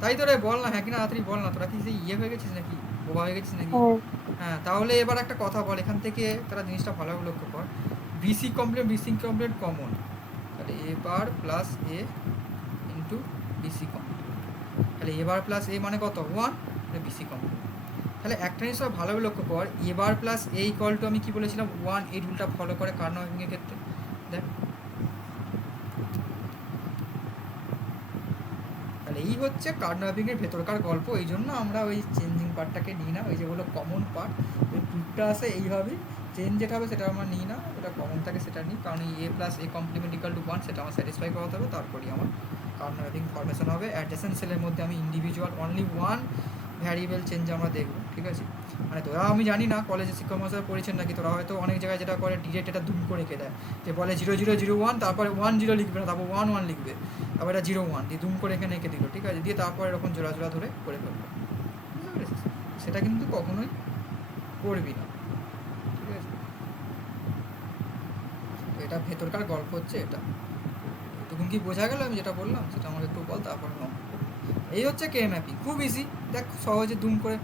তাই তো রে, বল না, হ্যাঁ কি না, তাড়াতাড়ি বল না, তোরা কি সেই ইয়ে হয়ে গেছিস নাকি, বোবা হয়ে গেছিস নাকি? হ্যাঁ। হ্যাঁ, তাহলে এবার একটা কথা বল, এখান থেকে তোরা জিনিসটা ভালোভাবে লক্ষ্য কর, বিসি কমপ্লিমেন্ট কমন, তাহলে এ বার প্লাস এ ইন্টু বিসি কমপ্লিমেন্ট, তাহলে এ বার প্লাস এ মানে কত? 1, বিসি কমপ্লিমেন্ট। তাহলে একটা জিনিস ভালোভাবে লক্ষ্য কর, এ বার প্লাস এ ইকুয়াল টু আমি কি বলেছিলাম? 1, এই রুলটা ফলো করে কার্নোভিংয়ের ক্ষেত্রে, দেখ, তাহলে এই হচ্ছে কার্নোভিংয়ের ভেতরকার গল্প। এই জন্য আমরা ওই চেঞ্জিং পার্টটাকে নিই না, ওই যেগুলো কমন পার্ট, ওই টুকটা আসে এইভাবেই, চেঞ্জ যেটা হবে সেটা আমরা নিই না, ওটা কমন থাকে সেটা নিই, কারণ এই A plus A complement equal to 1 সেটা আমার স্যাটিসফাই করাতে হবে, তারপরেই আমার কার্নোভিং ফরমেশন হবে। অ্যাডজেসেন্ট সেলের মধ্যে আমি individual only one variable change আমরা দেখবো, ঠিক আছে? মানে তোরা, আমি জানি না কলেজে শিক্ষক মহাশয় পড়েছেন নাকি, তোরা হয়তো অনেক জায়গায় যেটা করে ডিরেক্ট এটা দুম করে রেখে দেয়, যে বলে 0001, তারপরে 10 লিখবে না, তারপর 11 লিখবে, তারপর এটা 01 দিয়ে দুম করে এখানে এঁকে দিল, ঠিক আছে? দিয়ে তারপর এরকম জোড়া জোড়া ধরে করে ফেলবে, বুঝতে পেরেছিস? সেটা কিন্তু কখনোই করবি না, ঠিক আছে? তো এটা ভেতরকার গল্প হচ্ছে এটা, এটুকুন কি বোঝা গেল আমি যেটা বললাম? সেটা আমাকে একটু বল, তারপরে নাও। এই হচ্ছে কে ম্যাপিং, খুব ইজি, দেখ সহজে দুম করে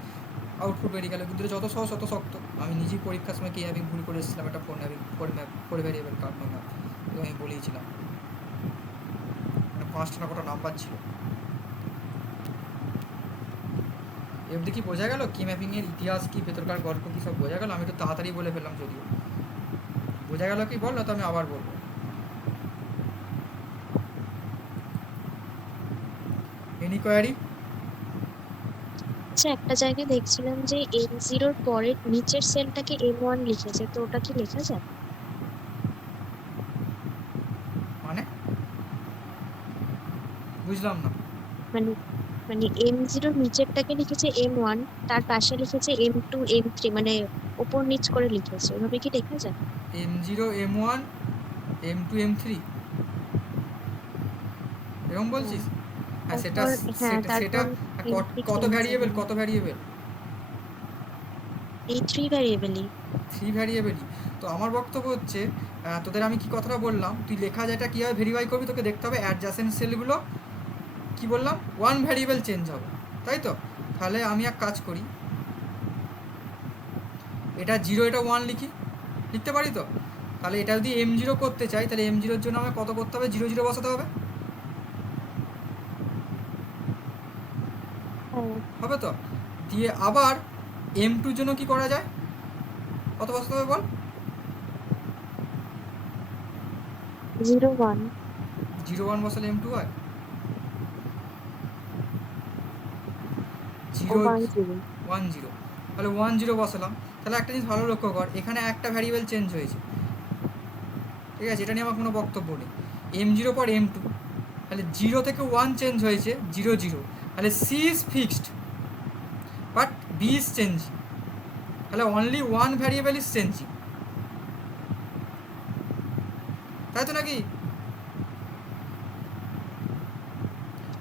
আউটপুট বেরিয়ে গেল, কিন্তু যত সহজ তত শক্ত। আমি নিজেই পরীক্ষার সময় কে ম্যাপিং ভুল করে এসেছিলাম, একটা ফোর ভ্যারিয়েবল কার্নো ম্যাপ, আমি বলেইছিলাম, মানে 5টা না কটা নাম্বার ছিল। এমনি কি বোঝা গেল কি ম্যাপিংয়ের ইতিহাস কি, ভেতরকার গল্প কি, সব বোঝা গেল? আমি একটু তাড়াতাড়ি বলে ফেললাম, যদিও বোঝা গেল কি বল, না তো আমি আবার বলবো। Any query? আচ্ছা, একটা জায়গায় দেখছিলাম যে M0 পরের নিচের সেলটাকে M1 লিখেছে, তো ওটা কি লেখা যায়? মানে বুঝলাম না। মানে মানে M0 নিচেরটাকে লিখেছে M1, তার পাশে লিখেছে M2 M3, মানে ওপর নিচ করে লিখেছে, ওভাবে কি লেখা যায়? M0 M1 M2 M3 এরকম হ্যাঁ। বলছিস? হ্যাঁ, সেটা তারপর হ্যাঁ, সেটা সেটা তারপর কত ভ্যারিয়েবল, কত ভ্যারিয়েবল? এই 3 ভ্যারিয়েবলই। 3 ভ্যারিয়েবলই। তো আমার বক্তব্য হচ্ছে, তোদের আমি কি কথাটা বললাম, তুই লেখা যেটা কীভাবে ভেরিফাই করবি, তোকে দেখতে হবে অ্যাডজাসেন্ট সেলগুলো কি বললাম, 1 ভ্যারিয়েবল চেঞ্জ হবে, তাই তো? তাহলে আমি এক কাজ করি, এটা 0 এটা 1 লিখতে পারি তো? তাহলে এটা যদি M0 করতে চাই, তাহলে M0-র জন্য আমার কত করতে হবে? 0 0 বসাতে হবে, হ্যাঁ। হবে তো? দিয়ে আবার M2-র জন্য কি করা যায়, কত বসাতে হবে বল? 01। 0 1 বসালে M2 হয়, 0 1 0, তাহলে 1 0 বসালাম। তাহলে একটা জিনিস ভালো লক্ষ্য কর, এখানে একটা ভ্যারিয়েবল চেঞ্জ হয়েছে, ঠিক আছে? এটা নিয়ে আমার কোনো বক্তব্য নেই। M0 পর M2, তাহলে 0 থেকে 1 চেঞ্জ হয়েছে, 0 0, তাহলে C is fixed but B is change, তাহলে only one variable is changing, তাই তো নাকি?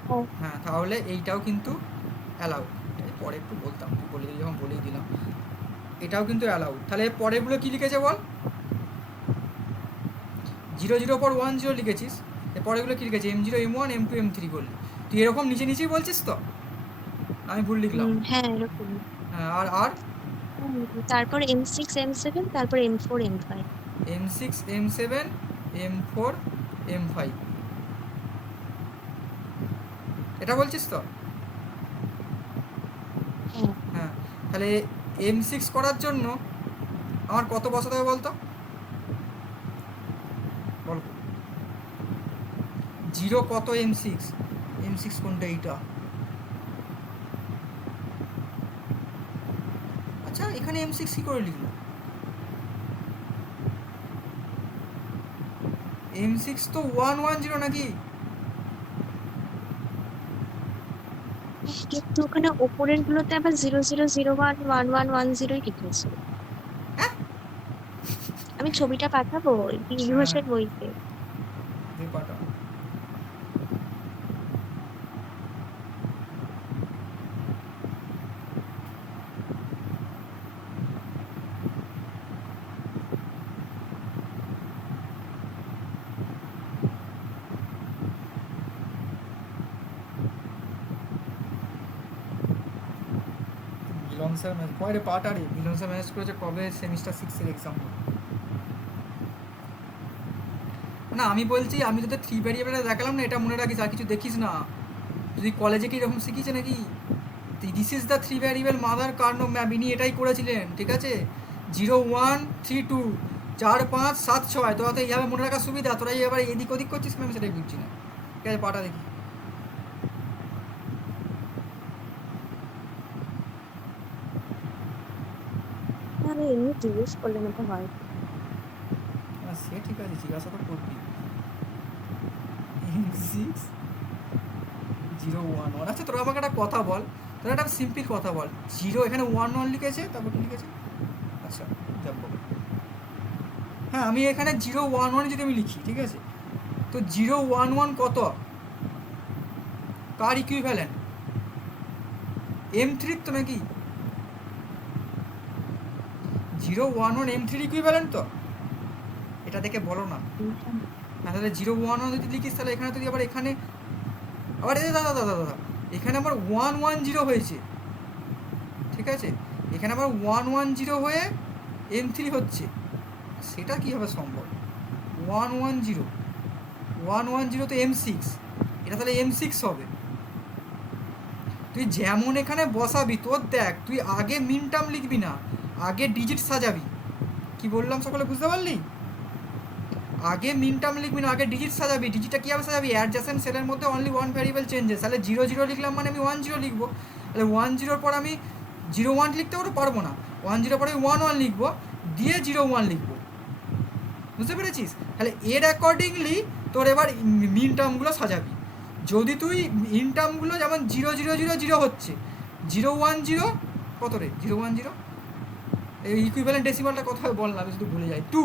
হ্যাঁ। হ্যাঁ, তাহলে এইটাও কিন্তু অ্যালাউ, পরে একটু বলতাম, বলে দিই যখন বলেই দিলাম, এটাও কিন্তু অ্যালাউ। তাহলে পরেরগুলো কী লিখেছে বল? 0 0 পর 1 0 লিখেছিস, পরেগুলো কী লিখেছে? M0 M1 M2 M3 করলি। তুই এরকম নিচে নিচেই বলছিস তো, আমি ভুল লিখলাম? হ্যাঁ এরকম। হ্যাঁ, আর তারপর M6 M7 তারপর M4 M5। M6 M7 M4 M5 এটা বলছিস তো? হ্যাঁ। হ্যাঁ, তাহলে M6 করার জন্য আমার কত বসাতে হবে বলতো? বল। 0 কত M6? M6 কোনটা? এইটা। আচ্ছা, এখানে M6 কী করে লিখলো? M6 তো 1 1 0 নাকি? কিন্তু ওখানে ওপরের গুলোতে আবার 0 0 0 1 1 1 1 0 লিখেছে। হ্যাঁ, আমি ছবিটা পাঠাবো হ্যাঁ, ইতিহাসের বইতে। দিয়ে পাঠাও। মিলন স্যার কয়রে পাঠারে? মিলন স্যার ম্যানেজ করেছে কবে সেমিস্টার 6-এর এক্সাম? না, আমি বলছি, আমি তোদের 3 ভ্যারিয়েবলটা দেখালাম না, এটা মনে রাখিস, আর কিছু দেখিস না। তুই কলেজে কি এরকম শিখিছে নাকি? This is the 3 variable mother Karnaugh map, ইনি এটাই করেছিলেন, ঠিক আছে? 0 1 3 2 4 5 7 6, তোরা তো এইভাবে মনে রাখার সুবিধা, তোরা এবার এদিক ওদিক করছিস, আমি সেটাই বুঝছি না। ঠিক আছে, পাঠা দেখি। তাহলে এমনি জিজ্ঞেস করলে মতো হয়। সে ঠিক আছে, জিজ্ঞাসা তো করবি। M6 0 1 1। আচ্ছা, তোরা আমাকে একটা কথা বল, তোরা একটা সিম্পল কথা বল। 0 এখানে 1 1 লিখেছে, তারপর কি লিখেছে? আচ্ছা, যাবো। হ্যাঁ, আমি এখানে 0 1 1 যদি আমি লিখি, ঠিক আছে, তো 0 1 1 কত? কার ইকুইভ্যালেন্ট? M3 তো নাকি? 0 1 1 M3 ইকুইভ্যালেন্ট তো? এটা দেখে বলো না। হ্যাঁ, তাহলে 0 1 1 যদি লিখিস, তাহলে এখানে তুই আবার এখানে আবার দাদা দাদা দাদা এখানে আবার 1 1 0 হয়েছে, ঠিক আছে? এখানে আবার 1 1 0 হয়ে M3 হচ্ছে, সেটা কীভাবে সম্ভব? 1 1 0 1 1 0 তো M6, এটা তাহলে M6 হবে। তুই যেমন এখানে বসাবি, তোর দেখ, তুই আগে মিন টার্ম লিখবি না, আগে ডিজিট সাজাবি। কি বললাম সকলে বুঝতে পারলি? আগে মিন টার্ম লিখবি না, আগে ডিজিট সাজাবি। ডিজিটটা কীভাবে সাজাবি? অ্যাডজাসেন্ট সেলের মধ্যে অনলি ওয়ান ভ্যারিয়েবল চেঞ্জেস। তাহলে 0 0 লিখলাম মানে আমি 1 0 লিখবো। তাহলে 1 0 পর আমি 0 1 লিখতে পারবো না, 1 0 পরে 1 1 লিখবো, দিয়ে 0 1 লিখবো। বুঝতে পেরেছিস? তাহলে এর অ্যাকর্ডিংলি তোর এবার মিন টার্মগুলো সাজাবি। যদি তুই মিন টার্মগুলো যেমন 0 0 0 0 হচ্ছে, 0 1 0 কত রে? 0 1 0 এই ইকুইভ্যালেন্ট ডেসিমালটা কোথায় বল না, আমি শুধু ভুলে যাই। 2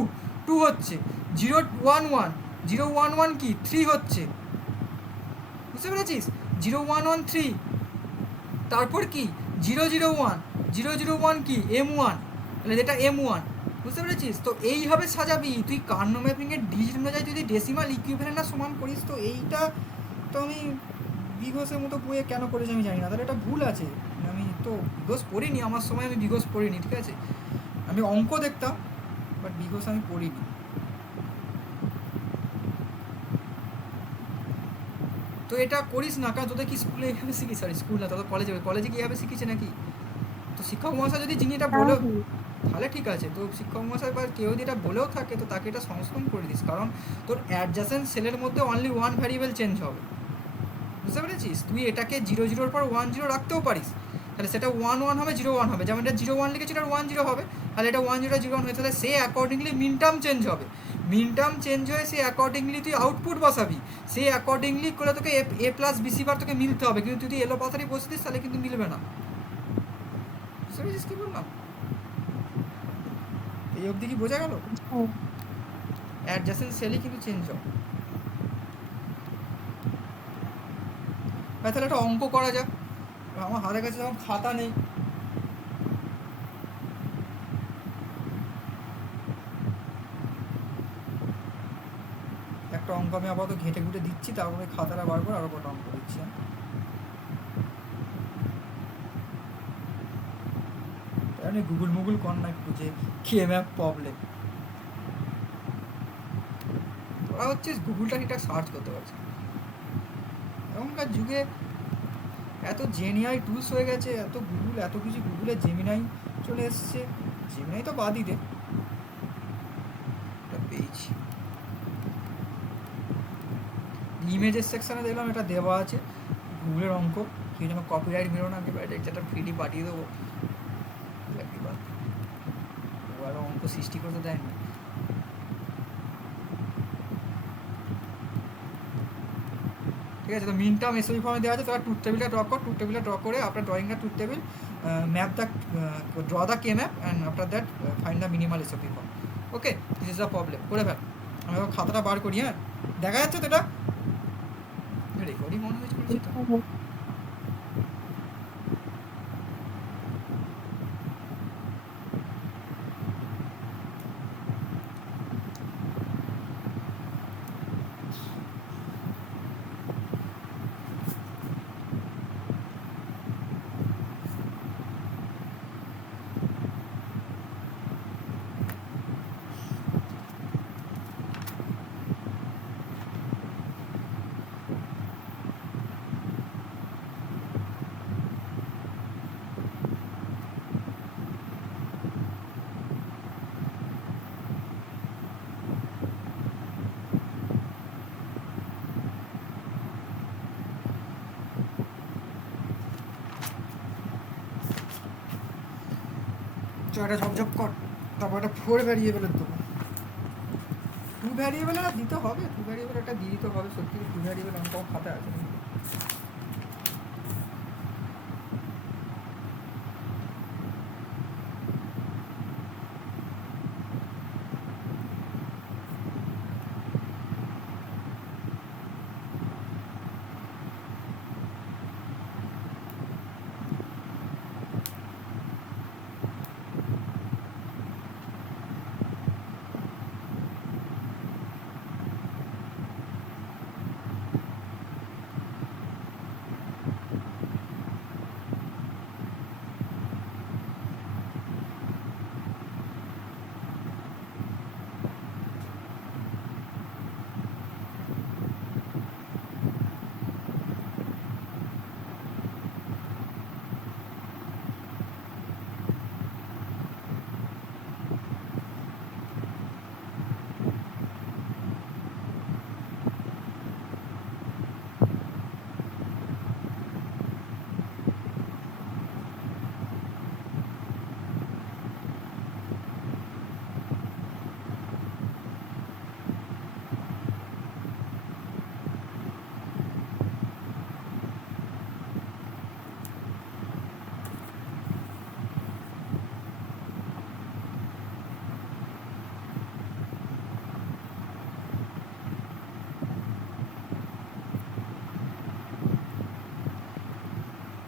2 হচ্ছে। 0 1 1 0 1 1 কি 3 হচ্ছে। বুঝতে পেরেছিস? 0 1 1 3, তারপর কি 0 0 1 0 0 1 কি M1, তাহলে এটা M1। বুঝতে পেরেছিস? তো এইভাবে সাজাবি তুই। কার্নো ম্যাপিংয়ের ডিজিট অনুযায়ী যদি ডেসিমাল ইকুইভ্যালেন্ট না সমান করিস, তো এইটা তো আমি বিঘোষের মতো বইয়ে কেন করেছি আমি জানি না, তাহলে এটা ভুল আছে। আমি তো বিঘোষ পড়িনি, আমার সময় আমি বিঘোষ পড়িনি, ঠিক আছে? আমি অঙ্ক দেখতাম, বাট বিঘোষ আমি পড়িনি। তো এটা করিস না, কারণ তোদের কি স্কুলে এইভাবে শিখিস? সরি, স্কুল না, তোদের কলেজে, কলেজে কি এইভাবে শিখিছে নাকি? তো শিক্ষক মহাশয় যদি যিনি এটা বলেও, তাহলে ঠিক আছে। তো শিক্ষক মহাশয় বা কেউ যদি এটা বলেও থাকে, তো তাকে এটা সংশোধন করে দিস, কারণ তোর অ্যাডজাসেন্ট সেলের মধ্যে অনলি ওয়ান ভ্যারিয়েবল চেঞ্জ হবে। বুঝতে পেরেছিস? তুই এটাকে 0 0 পর 1 0 রাখতেও পারিস, তাহলে সেটা 1 1 হবে, 0 1 হবে। যেমন এটা 0 1 লিখেছি, এটা 1 0 হবে, তাহলে এটা 1 0 0 1 হয়ে, তাহলে সে অ্যাকর্ডিংলি মিন টার্ম চেঞ্জ হবে। মিন টার্ম চেঞ্জ হয়ে সে অ্যাকর্ডিংলি তুই আউটপুট বসাবি, সে অ্যাকর্ডিংলি করে তোকে A প্লাস BC বার তোকে মিলতে হবে। কিন্তু তুই যদি এলো পাতারি বসে দিস, তাহলে কিন্তু মিলবে না। বুঝতে পেরেছিস কী বললাম? এই অবধি কি বোঝা গেল? হ্যাঁ। অ্যাডজাসেন্ট সেলই কিন্তু চেঞ্জ হবে। তাহলে একটা অঙ্ক করা যাক। আমার হাতের কাছে যখন খাতা নেই, একটা অঙ্ক আমি আপাতত ঘেঁটে ঘুটে দিচ্ছি, তারপরে খাতাটা বার করে আরও কটা অঙ্ক দিচ্ছি। তাহলে গুগল মুগল কর না একটু যে কে ম্যাপ প্রবলেম, ওরা হচ্ছে গুগলটা ঠিকঠাক সার্চ করতে পারছে। এখনকার যুগে এত জেনিআই টুলস হয়ে গেছে, এত গুগল, এত কিছু, গুগলে জেমিনাই চলে এসছে। জেমিনাই তো বাদই দে, এটা পেয়েছি। ইমেজের সেকশানে দেখলাম এটা দেওয়া আছে গুগলের অঙ্ক, কেউ যেন কপিরাইট বেরো না, একটা ফ্রিডি পাঠিয়ে দেবো। ও আরও অঙ্ক সৃষ্টি করতে দেয় না। ঠিক আছে, তো মিন টার্ম এসওবি ফর্মে দেওয়া আছে। তোরা ট্রুথ টেবিলটা ড্র কর, ট্রুথ টেবিলটা ড্র করে আপনার ড্রয়িংটা truth table map the draw the K map and after that find the minimal SOP form. Okay, this is the problem. করে ফেল। আমি এবার খাতাটা বার করি। হ্যাঁ, দেখা যাচ্ছে তো? এটা রেকর্ডিং অন হয়েছে করেছি তো। এটা ঝপঝপ কর, তারপর একটা 4 ভ্যারিয়েবলের দেবো। 2 ভ্যারিয়েবল না দিতে হবে, 2 ভ্যারিয়েবল একটা দিয়ে দিতে হবে। সত্যি 2 ভ্যারিয়েবল অঙ্ক খাতায় আছে।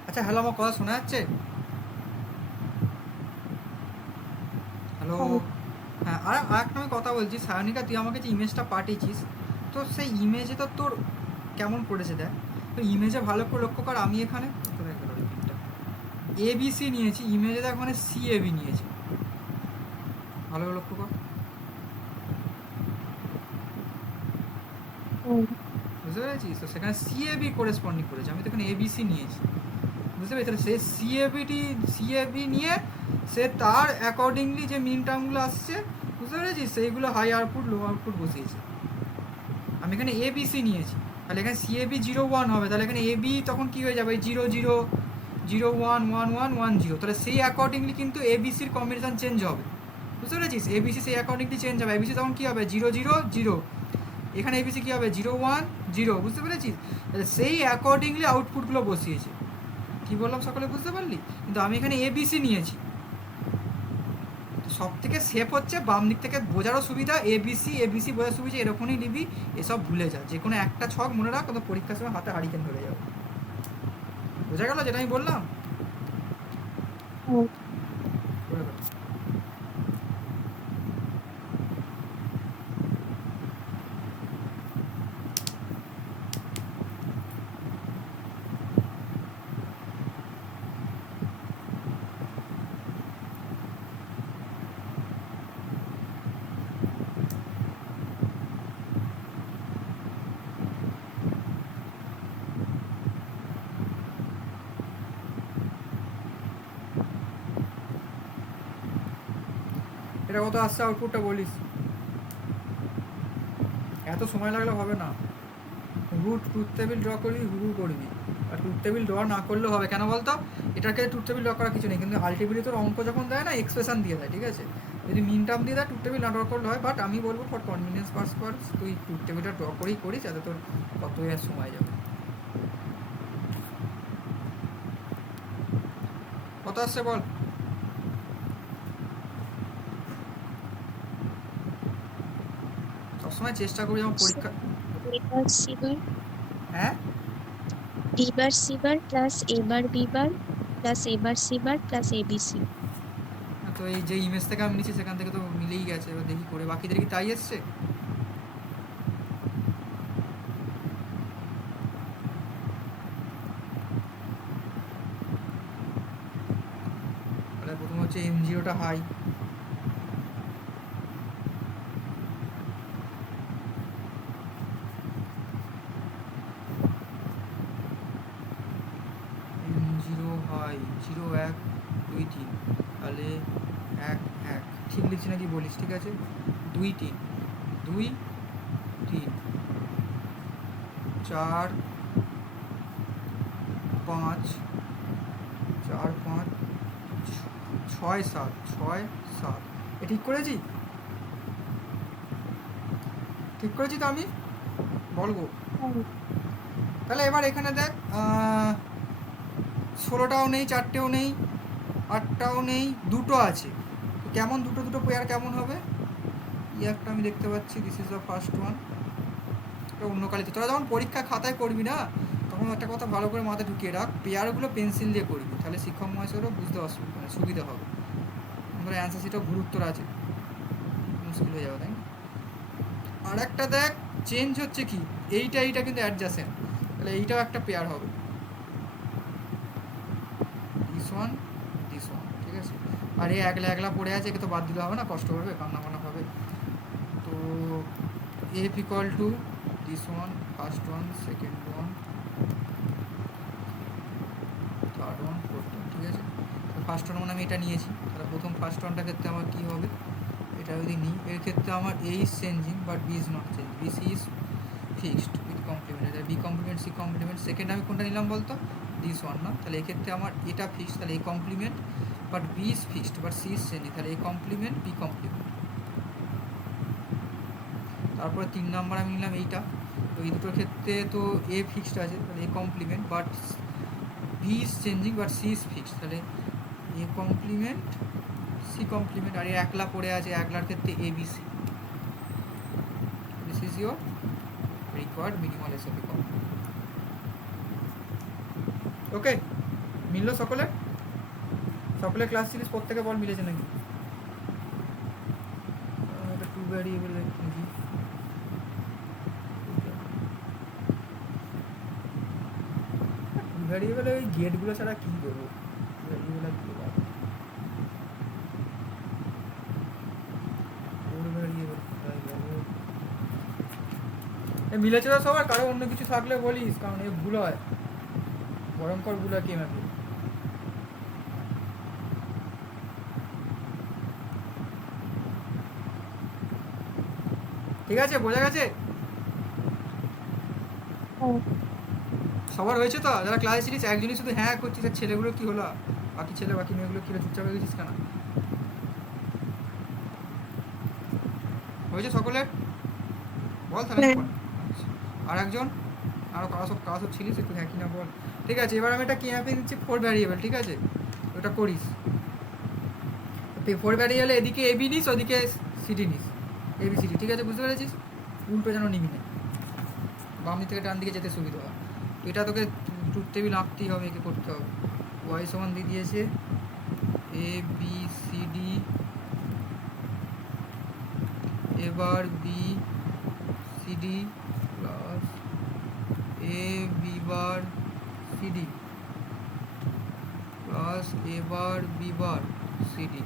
আচ্ছা, হ্যালো, আমার কথা শোনা যাচ্ছে? হ্যালো। হ্যাঁ, আর একটা আমি কথা বলছি, সায়নিকা, তুই আমাকে যে ইমেজটা পাঠিয়েছিস, তো সেই ইমেজে তো তোর কেমন পড়েছে দেখ তো। ইমেজে ভালো করে লক্ষ্য কর। আমি এখানে এবিসি নিয়েছি, ইমেজে দেখ মানে সিএবি নিয়েছি। ভালো করে লক্ষ্য কর, বুঝতে পেরেছিস? তো সেখানে সিএবি করেসপন্ডিং করেছে, আমি তো এখানে এবিসি নিয়েছি। বুঝতে পেরেছি? তাহলে সে সিএবি নিয়ে সে তার অ্যাকর্ডিংলি যে মিন টার্মগুলো আসছে, বুঝতে পেরেছিস, সেইগুলো হাই আউটপুট লো আউটপুট বসিয়েছে। আমি এখানে এবিসি নিয়েছি, তাহলে এখানে সিএবি 0 1 হবে। তাহলে এখানে এবি তখন কী হয়ে যাবে? 0 0 0 1 1 1 1 0। তাহলে সেই অ্যাকর্ডিংলি কিন্তু এবিসির কম্বিনেশান চেঞ্জ হবে। বুঝতে পেরেছিস? এবিসি সেই অ্যাকর্ডিংলি চেঞ্জ হবে। এবিসি তখন কী হবে? 0 0 0। এখানে এবিসি কী হবে? 0 1 0। বুঝতে পেরেছিস? তাহলে সেই অ্যাকর্ডিংলি আউটপুটগুলো বসিয়েছে। কী বললাম সকলে বুঝতে পারলি? কিন্তু আমি এখানে এবিসি নিয়েছি। সব থেকে সেফ হচ্ছে বাম দিক থেকে বোঝারও সুবিধা, এবিসি এবিসি বোঝার সুবিধা, এরকমই নিবি, এসব ভুলে যা, যে কোনো একটা ছক মনে রাখ, তো পরীক্ষার সময় হাতে হারিকেন ধরে যাবে। বোঝা গেল যেটা আমি বললাম? হুম। করে ফেল। এটা কত আসছে আউটপুটটা বলিস, এত সময় লাগলে হবে না। রুট ট্রুথ টেবিল ড্র করবি, হুহু করবি, আর ট্রুথ টেবিল ড্র না করলেও হবে। কেন বলতো, এটাকে ট্রুথ টেবিল ড্র করার কিছু নেই, কিন্তু আলটিমেটলি তোর অঙ্ক যখন দেয় না, এক্সপ্রেশন দিয়ে দেয়, ঠিক আছে? যদি মিন টার্ম দিয়ে দেয় ট্রুথ টেবিল না ড্র করলে হয়, বাট আমি বলবো ফর কনভিনিয়েন্স পারপাস তুই ট্রুথ টেবিলটা ড্র করেই করিস, যাতে তোর কত আর সময় যাবে। কত আসছে বল? সবসময় চেষ্টা করি যেমন পরীক্ষা। এবার সিবার হ্যাঁ, B bar C bar plus A bar B bar plus A bar C bar plus ABC. তো এই যে ইমেজ থেকে আমি নিচ্ছি সেখান থেকে তো মিলেই গেছে, এবার দেখি করে বাকিদের কি তাই এসছে। তাহলে প্রথম হচ্ছে M0টা হাই, M0 হাই 0 1 2 3, তাহলে 1 1 ঠিক লিখছি নাকি বলিস, ঠিক আছে? 2 3 2 3 4 5 4 5 6 7 6 7, এ ঠিক করেছি? ঠিক করেছি তো আমি, বলবো। তাহলে এবার এখানে দেখ, 16টাও নেই, 4টেও নেই, 8টাও নেই, 2টো আছে। তো কেমন দুটো দুটো পেয়ার কেমন হবে? একটা আমি দেখতে পাচ্ছি, this is the first one. এটা অন্য কালিতে তোরা যখন পরীক্ষা খাতায় করবি না, তখন একটা কথা ভালো করে মাথায় ঢুকিয়ে রাখ, পেয়ারগুলো পেন্সিল দিয়ে করবি, তাহলে শিক্ষক মহাশয়েরও বুঝতে সুবিধা হবে। আমাদের অ্যান্সার শিটও গুরুত্ব আছে, মুশকিল হয়ে যাবে, তাই না? আর একটা দেখ, চেঞ্জ হচ্ছে কি, এইটা কিন্তু অ্যাডজাসেন্ট, তাহলে এইটাও একটা পেয়ার হবে, দিস ওয়ান, ঠিক আছে? আর এই একলা একলা পড়ে আছে, একে তো বাদ দিলে হবে না, কষ্ট করবে, কান্না কান্না হবে। তো F equal to this one, first one, second one, third one, fourth one, ঠিক আছে? তো ফার্স্ট ওয়ান মানে আমি এটা নিয়েছি, তাহলে প্রথম ফার্স্ট ওয়ানটার ক্ষেত্রে আমার কী হবে, এটা যদি নিই, এর ক্ষেত্রে আমার A is changing but B is not change, B C is fixed with complement, B complement C complement. Second আমি কোনটা নিলাম বলতো, দিস ওয়ান না, তাহলে এক্ষেত্রে আমার এটা ফিক্সড, তাহলে A complement, but B is fixed but C is changing, তাহলে এ কমপ্লিমেন্ট বি কমপ্লিমেন্ট। তারপরে 3 নাম্বার আমি নিলাম এইটা, তো এই দুটোর ক্ষেত্রে তো এ ফিক্সড আছে, তাহলে A complement, but B is changing but C is fixed, তাহলে এ কমপ্লিমেন্ট সি কমপ্লিমেন্ট। আর একলা পড়ে আছে, একলার ক্ষেত্রে A B C. This is your required minimal SOP complement. Okay, মিললো সকলে? ক্লাস সিরিজ প্রত্যেকে বল মিলেছে নাকি? এটা 2 ভ্যারিয়েবল লিখি, ভ্যারিয়েবলে ওই গেটগুলো ছাড়া কী করবো, ভ্যারিয়েবল আর কী হবে, ওর ভ্যারিয়েবল কোথায় গেল? এ মিলেছে তো সবার? কারো অন্য কিছু থাকলে বলিস, কারণ এ ভুল হয়, ভয়ঙ্কর ভুল হয় কি ম্যাপে। ঠিক আছে, বোঝা গেছে? সবার হয়েছে তো? যারা ক্লাসে ছিলিস, একজনই শুধু হ্যাঁ করছিস, আর ছেলেগুলো কী হলো, বাকি ছেলে বাকি মেয়েগুলো কী হলো, চুপচাপ হয়ে গেছিস কেন? হয়েছে সকলের? বল তাহলে। আচ্ছা, আর একজন, আরও কারা সব ছিলিস, একটু হ্যাঁ কি না বল। ঠিক আছে, এবার আমি এটা কি ম্যাপে দিচ্ছি 4 ভ্যারিয়েবল, ঠিক আছে? ওটা করিস। পরিবারে গেলে এদিকে এবি নিস, ওদিকে সিডি নিস, এবিসিডি, ঠিক আছে? বুঝতে পেরেছিস? উল্টো যেন নিবি না, বাম দিক থেকে ডান দিকে যেতে সুবিধা হয়। তো এটা তোকে ট্রুথ টেবিল আঁকতেই হবে, একে করতে হবে। ওয়াই সমান দিয়ে দিয়েছে এ বি সি ডি, এবার B C D plus A B bar C D plus A bar B bar C D.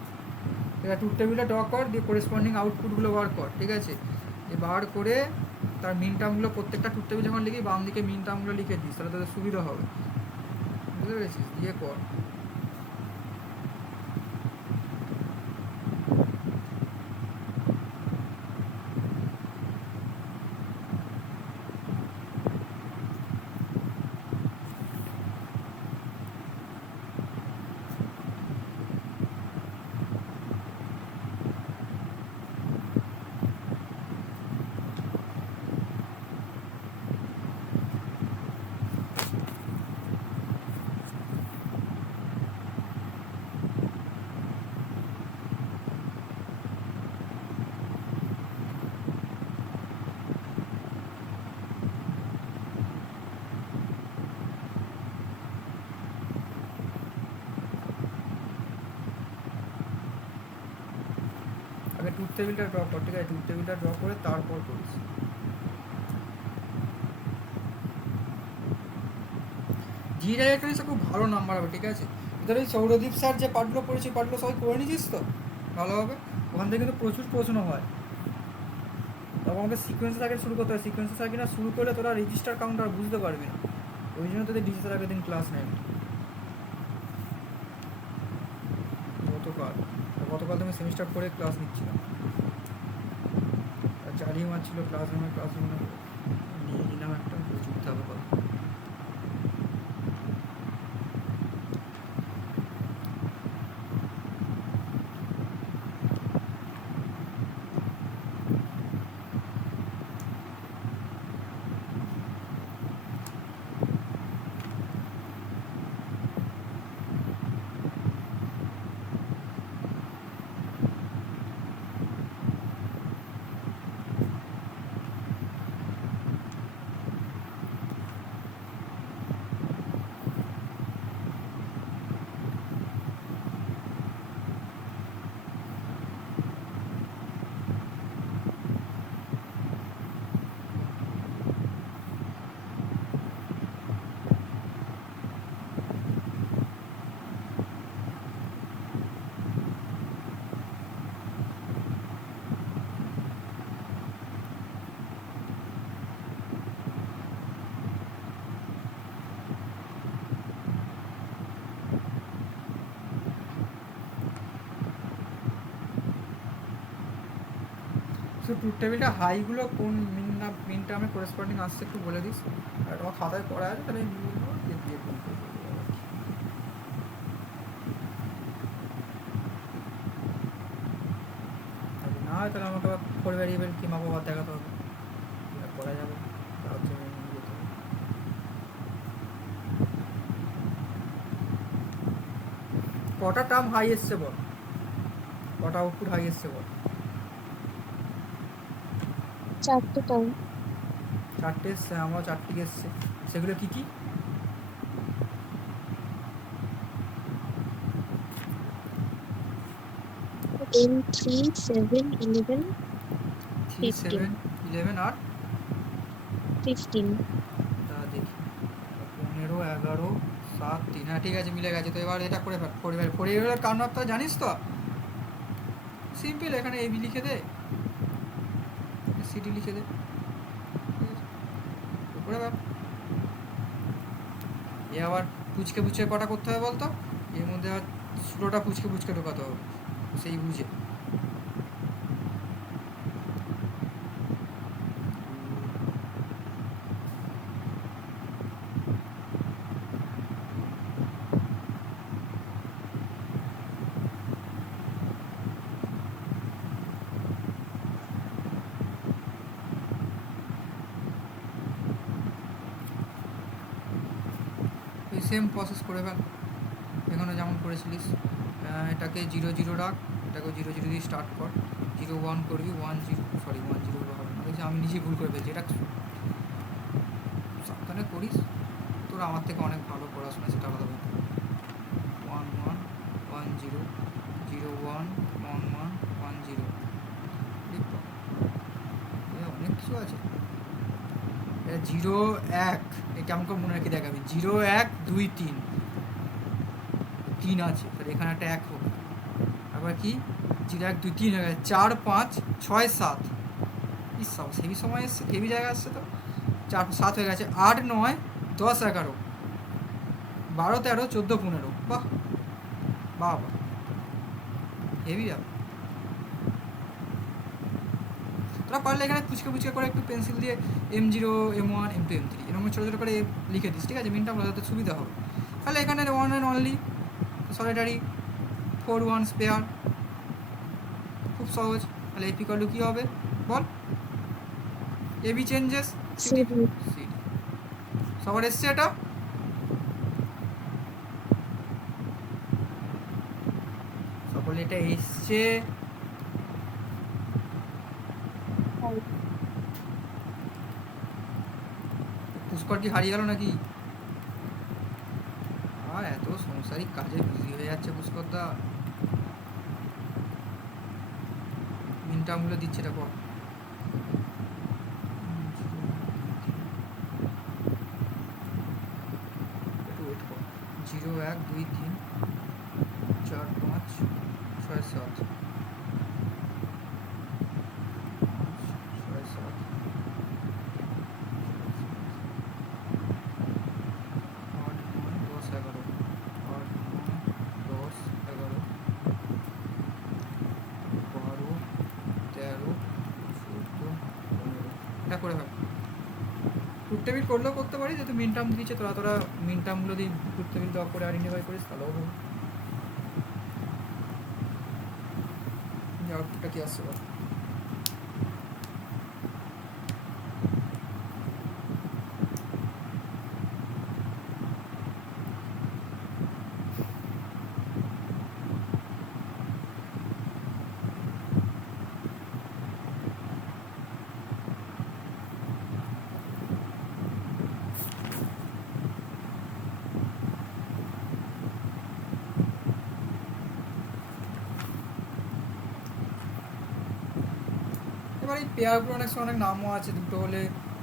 এবার ট্রুথ টেবিলটা ড্র কর, দিয়ে করেসপন্ডিং আউটপুটগুলো বার কর, ঠিক আছে? এ বার করে তার মিন টার্মগুলো প্রত্যেকটা ট্রুথ টেবিল যখন লিখি বাম দিকে মিন টার্মগুলো লিখে দিস, তাহলে তোদের সুবিধা হবে। বুঝতে পেরেছিস? দিয়ে কর। আগে ট্রুথ টেবিলটা ড্র কর, ঠিক আছে? ট্রুথ টেবিলটা ড্র করে তারপর করিস। জি ডাইরেক্টরিসে খুব ভালো নাম্বার হবে, ঠিক আছে? তোর ওই সৌরদীপ স্যার যে পাঠগুলো পড়েছি, পাঠগুলো সবাই করে নিয়েছিস তো ভালোভাবে? ওখান থেকে কিন্তু প্রচুর প্রশ্ন হয়। তখন আমাদের সিকোয়েন্সের আগে শুরু করতে হবে। সিকোয়েন্সের আগে না শুরু করলে তোরা রেজিস্টার কাউন্টার বুঝতে পারবি না। ওই জন্য তোদের ডিজিটাল আগের দিন ক্লাস নেয় গতকাল। গতকাল তুমি সেমিস্টার করে ক্লাস নিচ্ছিলাম, আর চালিয়ে মারছিল ক্লাসরুমে নিয়ে নিলাম একটা, চুপতে হবে কথা। সো ট্রুথ টেবিলটা হাইগুলো কোন মিন টার্মে করেসপন্ডিং আসছে একটু বলে দিস। আর তোমার খাতায় পড়া আছে তাহলে নিয়ে নেবো, দিয়ে দিয়ে print করে দেবো আর কি। আর না হয় তাহলে আমাকে আবার ফোর ভ্যারিয়েবল কি মাপো আবার দেখাতে হবে, এটা করা যাবে। তার জন্য নিয়ে যেতে হবে। কটা টার্ম হাই এসছে বল, কটা আউটপুট হাই এসছে বল। 4টে টার্ম। 4টে এসছে, আমার 4টি এসছে। সেগুলো কী কী? M3 7 11 3 7 11 আর 15। তা দেখি 15 11 7 3। হ্যাঁ ঠিক আছে, মিলে গেছে। তো এবার এটা করে ফেল। পরিবারের কারণ তো জানিস তো, সিম্পল। এখানে এবি লিখে দে, সিডি লিখে দে, ঠিক আছে? তো করে ফেল। এ আবার পুচকে পুচকে কটা করতে হবে বলতো? এর মধ্যে আবার ষোলোটা পুচকে পুচকে ঢোকাতে হবে, সেই বুঝে। এই সেম প্রসেস করে ফেল, এখানে যেমন করেছিলিস। এটাকে 0 0 রাখ, এটাকেও 0 0 দিয়ে স্টার্ট কর, 0 1 করবি, 1 0 সরি 1 0 হবে না, দেখছি আমি নিজেই ভুল করে ফেলছি, এটা সাবধানে করিস, তোরা আমার থেকে অনেক ভালো পড়াশোনা, সেটা আলাদা ব্যাপার। 1 1 1 0 0 1 1 1 1 0, অনেক কিছু আছে। 0 1 এ কেমন করে মনে রেখে দেখাবি, 0 1 2 3 3 আছে, তাহলে এখানে একটা 1 হোক, আবার কি 0 1 2 3 হয়ে গেছে, 4 5 6 7, ইস সব হেভি সময় এসছে, হেভি জায়গা আসছে তো, 4 7 হয়ে গেছে, 8 9 10 11 12 13 14 15, বাহ বাহ বাহ, হেভি ব্যাপার। তোরা পারলে এখানে পুচকে পুচকে করে একটু পেন্সিল দিয়ে M0 M1 M2 M3 এরকম ছোটো ছোটো করে লিখে দিস, ঠিক আছে, মিনটা বোঝাতে সুবিধা হবে। তাহলে এখানে 1 অ্যান্ড অনলি সলিটারি 4 1 স্পেয়ার, খুব সহজ। তাহলে এপিকলু কী হবে বল, AB changes CD CD CD, সবার এসছে এটা? সকলে এটা এসছে? পুষ্কর কি হারিয়ে গেল নাকি? আর এত সংসারিক কাজে বিজি হয়ে যাচ্ছে পুষ্করদা, মিনটামগুলো দিচ্ছে, এটা পর একটু ওয়েট কর, 0 1 2 3 4 5 6 7 6 7 8 9 10 11 8 9 10 11 12 13 14 15, এটা করে ভাব। ট্রুথ টেবিল করলেও করতে পারি, যেহেতু মিন টার্ম দিচ্ছে, তোরা মিন টার্মগুলো দিয়ে ট্রুথ টেবিল ড্র করে আইডেন্টিফাই করিস, তাহলেও হবে। আউটপুটটা কি আসছে বল? এবার এই পেয়ারগুলো অনেক সময় অনেক নামও আছে, দুটো হলে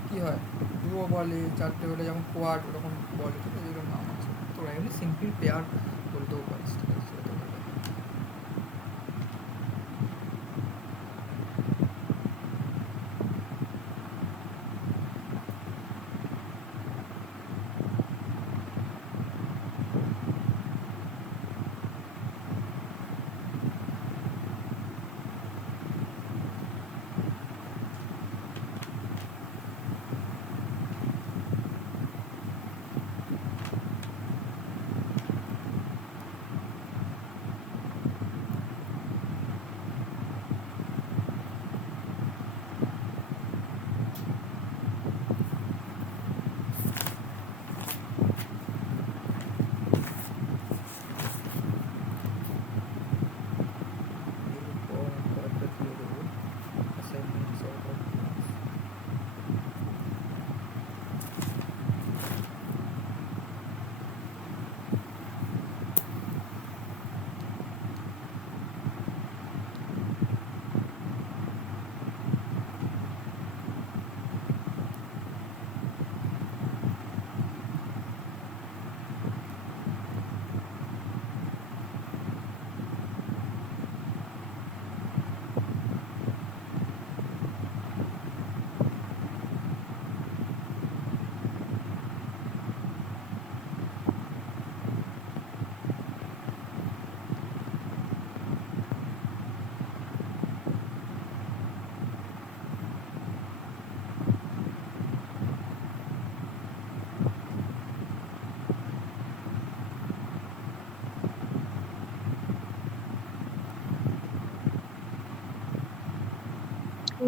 কী হয় ডুও বলে, চারটে হলে যেমন কোয়াড ওরকম বলে, ঠিক আছে, এগুলোর নাম আছে। তোরা এমনি সিম্পল পেয়ার বলতেও পারিস, ঠিক আছে, সেটা তো ভালো। এরপর কয়েকটা দিয়ে দেবো অ্যাসাইনমেন্টস অফ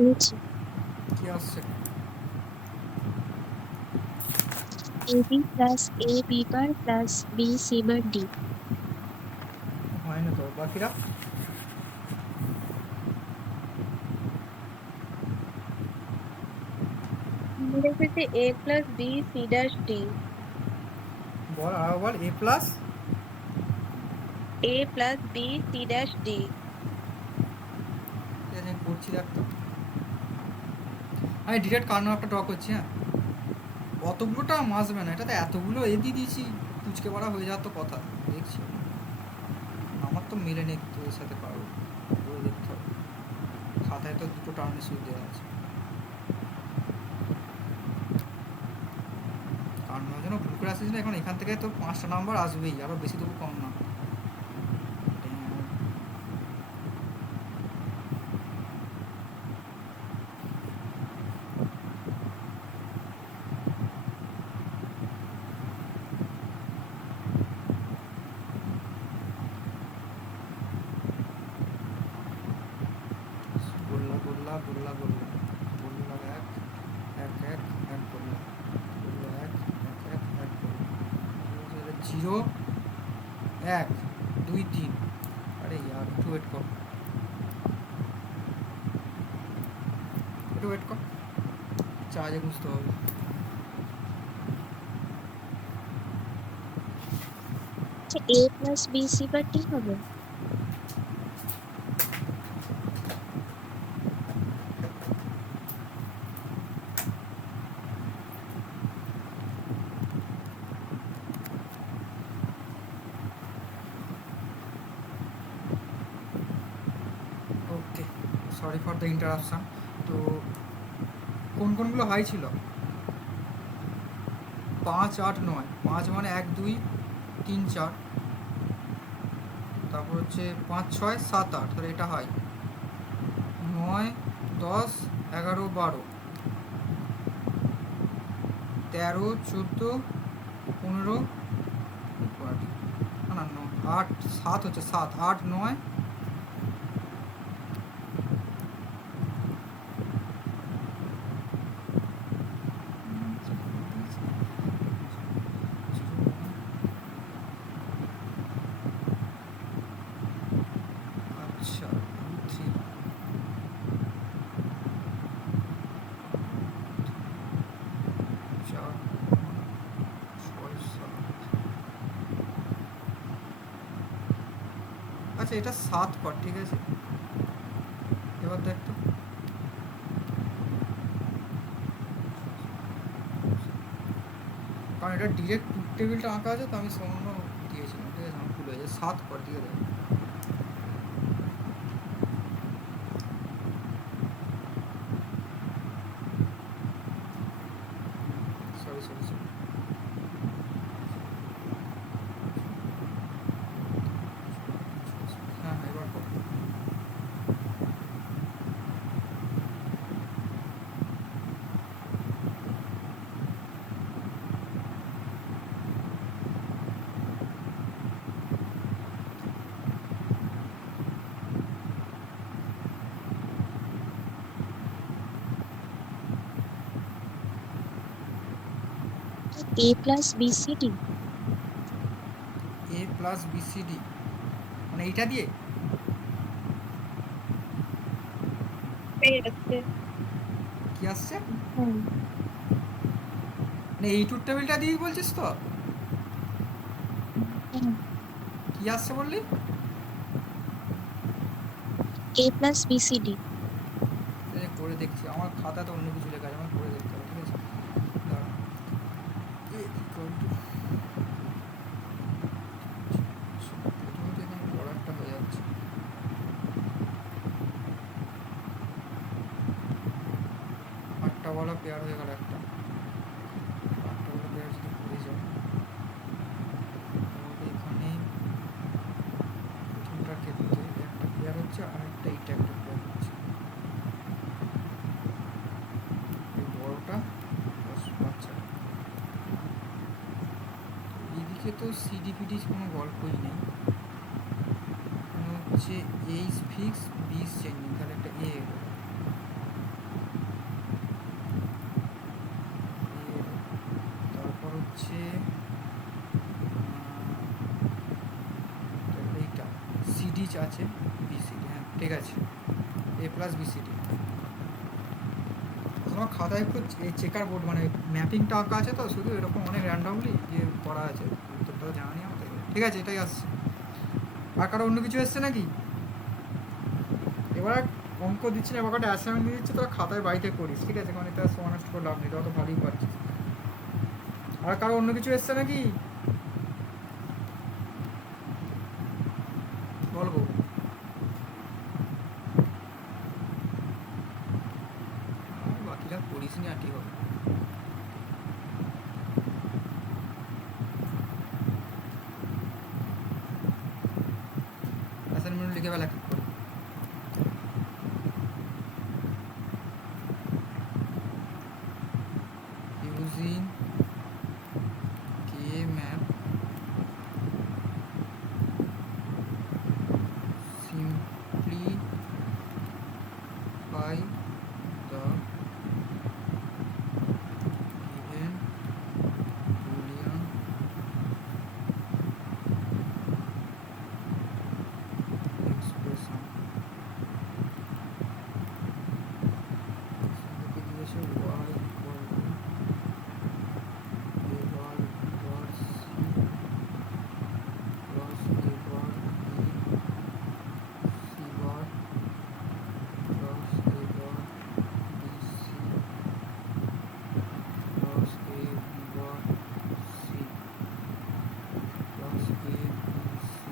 নিচে কী আসছে? AB plus AB bar plus BC bar D। হয় না তো, বাকিরা লিখেছে A plus B C dash D. বল আর বল A plus A plus B C dash D. ঠিক আছে আমি করছি দেখতো আমি ডিরেক্ট কারণ একটা ড্র করছি হ্যাঁ অতগুলোটা মাসবে না এটাতে এতগুলো এ দিয়ে দিয়েছি কুচকে পড়া হয়ে যাওয়ার তো কথা দেখছি আমার তো মিলে নেই তোর সাথে পারবো করে দেখতে হবে খাতায় তো দুটো টার্নে সুই দেওয়া আছে কারণ যেন ভুল করে আসিস না এখন এখান থেকে তো 5টা নাম্বার আসবেই আরও বেশি তবু কম না গোল্লা গোল্লা গোল্লা গোল্লা গোল্লা এক এক এক এক গোল্লা গোল্লা এক এক এক এক গোল্লা 0 1 2 3 আরে यार একটু ওয়েট কর একটু ওয়েট কর চার্জে বুঝতে হবে আচ্ছা এ প্লাস বি সি বা ডি হবে। ওকে সরি ফর দ্য ইন্টারাপশান তো কোন কোনগুলো হাই ছিল 5 8 9 5 মানে 1 2 3 4 তারপর হচ্ছে 5 6 7 8 তাহলে এটা হাই 9 10 11 12 13 14 15 না না 8 7 হচ্ছে 7 8 9 আচ্ছা 3 4 6 7 আচ্ছা এটা 7 কর ঠিক আছে এবার দেখ তো কারণ এটা ডিরেক্ট টেবিলটা আঁকা আছে তো আমি সামান্য দিয়েছিলাম ঠিক আছে আমার ভুল হয়েছে 7 কর দিয়ে দেখ সরি সরি সরি হ্যাঁ হ্যাঁ এবার কর এ প্লাস বি সি ডি। এ প্লাস বিসিডি মানে এইটা দিয়ে কি আসছে মানে এই টুর টেবিলটা দিয়েই বলছিস তো কি আসছে বললি এ প্লাস বি সি ডি। এই করে দেখছি আমার খাতা তো অন্য কিছু লেখা আছে আমার করে দেখতে হবে ঠিক আছে দাঁড়া এ equal to প্রথমত এখানে বড় একটা হয়ে যাচ্ছে আটটা বলা পেয়ার হয়ে গেল একটা আটটা বলা পেয়ার যদি হয়ে যায় তাহলে এখানে প্রথমটার ক্ষেত্রে একটা পেয়ার হচ্ছে আর একটা এইটা একটা পেয়ার হচ্ছে এই বড়টা প্লাস বাচ্চাটা এদিকে তো সিডিপিডি কোনো গল্পই নেই হচ্ছে এইচ ফিক্স বিস চেঞ্জিং তাহলে একটা এ এলো তারপর হচ্ছে এইটা সিডি আছে বিসিডি হ্যাঁ ঠিক আছে এ প্লাস বিসিডি এখন তোমার খাতায় একটু চেকার বোর্ড মানে ম্যাপিংটা আঁকা আছে তো, শুধু এরকম অনেক র্যান্ডমলি যে করা আছে, উত্তরটাও জানা নেই আমাদের। ঠিক আছে, এটাই আসছে। আর কারো অন্য কিছু এসছে নাকি? এবার অঙ্ক দিচ্ছি না, এবার একটা অ্যাসাইনমেন্ট দিয়ে দিচ্ছে, তোরা খাতায় বাড়িতে করিস, ঠিক আছে? কারণ এটা সময় নষ্ট করে লাভ নেই, তোরা তো ভালোই পারছিস। আর কারো অন্য কিছু এসছে নাকি বলবো? বাকিরা করিস নি আর কি হবে। অ্যাসাইনমেন্ট লিখে ফেলা ঠিক করে। Using K map simplify the given boolean expression. এখানে দিয়েছে y equal to a bar dot c plus a bar b c bar plus a bar b c plus a b bar c plus a b c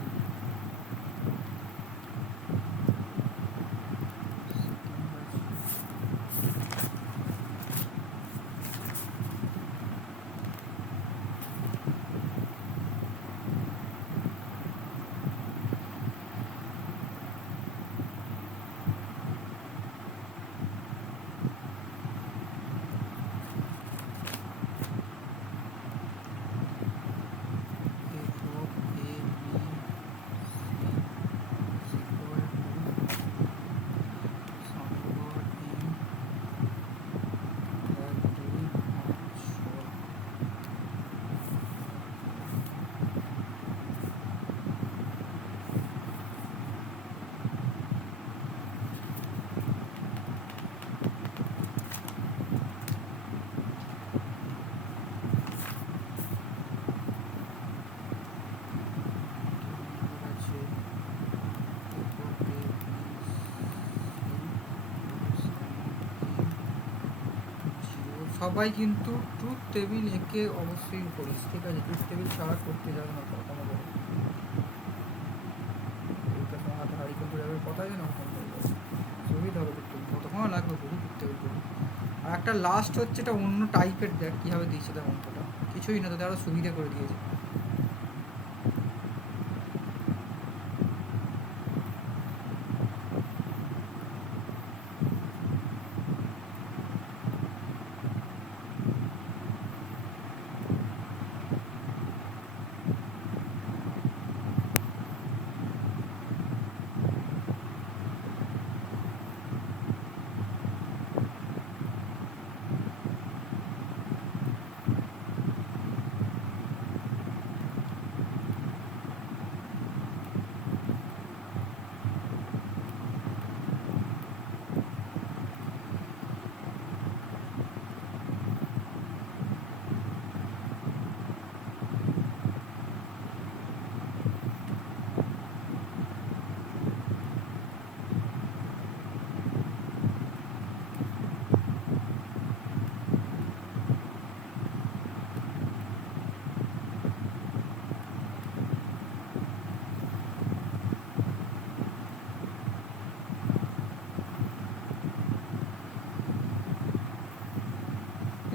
সবাই কিন্তু ট্রুথ টেবিল এঁকে অবশ্যই করিস, ঠিক আছে? ট্রুথ টেবিল ছাড়া করতে যাবে না কখনো বলে। এইটা তোমার হাতে হাড়ি করতে যাবে, কথাই যেন সুবিধা হবে ট্রুথ টেবিল, কতক্ষণ লাগবে বহু ট্রুথ টেবিল করবো। আর একটা লাস্ট হচ্ছে এটা অন্য টাইপের, দেখ কীভাবে দিয়েছে তার অঙ্কটা, কিছুই না, তাদের আরও সুবিধা করে দিয়েছে।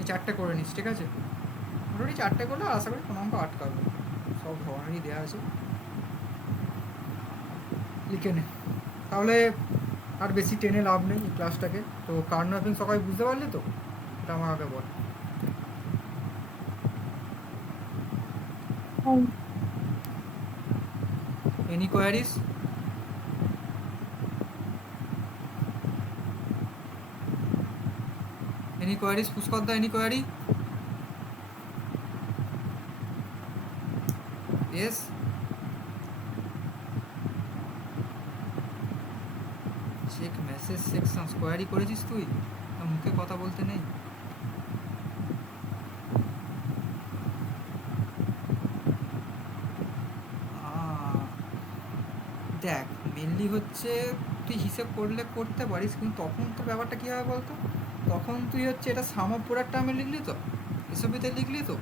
এই 4টে করে নিস, ঠিক আছে? মোটামুটি 4টে করলে আশা করি কোনো অঙ্ক আটকাবে, সব ধরনেরই দেওয়া আছে, লিখে নে। তাহলে আর বেশি টেনে লাভ নেই এই ক্লাসটাকে। তো কার্ন ম্যাপিং সবাই বুঝতে পারলি তো? এটা আমার আগে বল। Any queries? এনি কোয়ারিজ পুষ্করদা, any query? Yes. Check message section query করেছিস তুই? মুখে কথা বলতে নেই। দেখ মেনলি হচ্ছে তুই হিসেব করলে করতে পারিস, কিন্তু তখন তোর ব্যাপারটা কী হবে বলতো, তখন তুই হচ্ছে এটা সাম অফ প্রোডাক্ট টার্মে লিখলি তো, এসওপিতে লিখলি তো,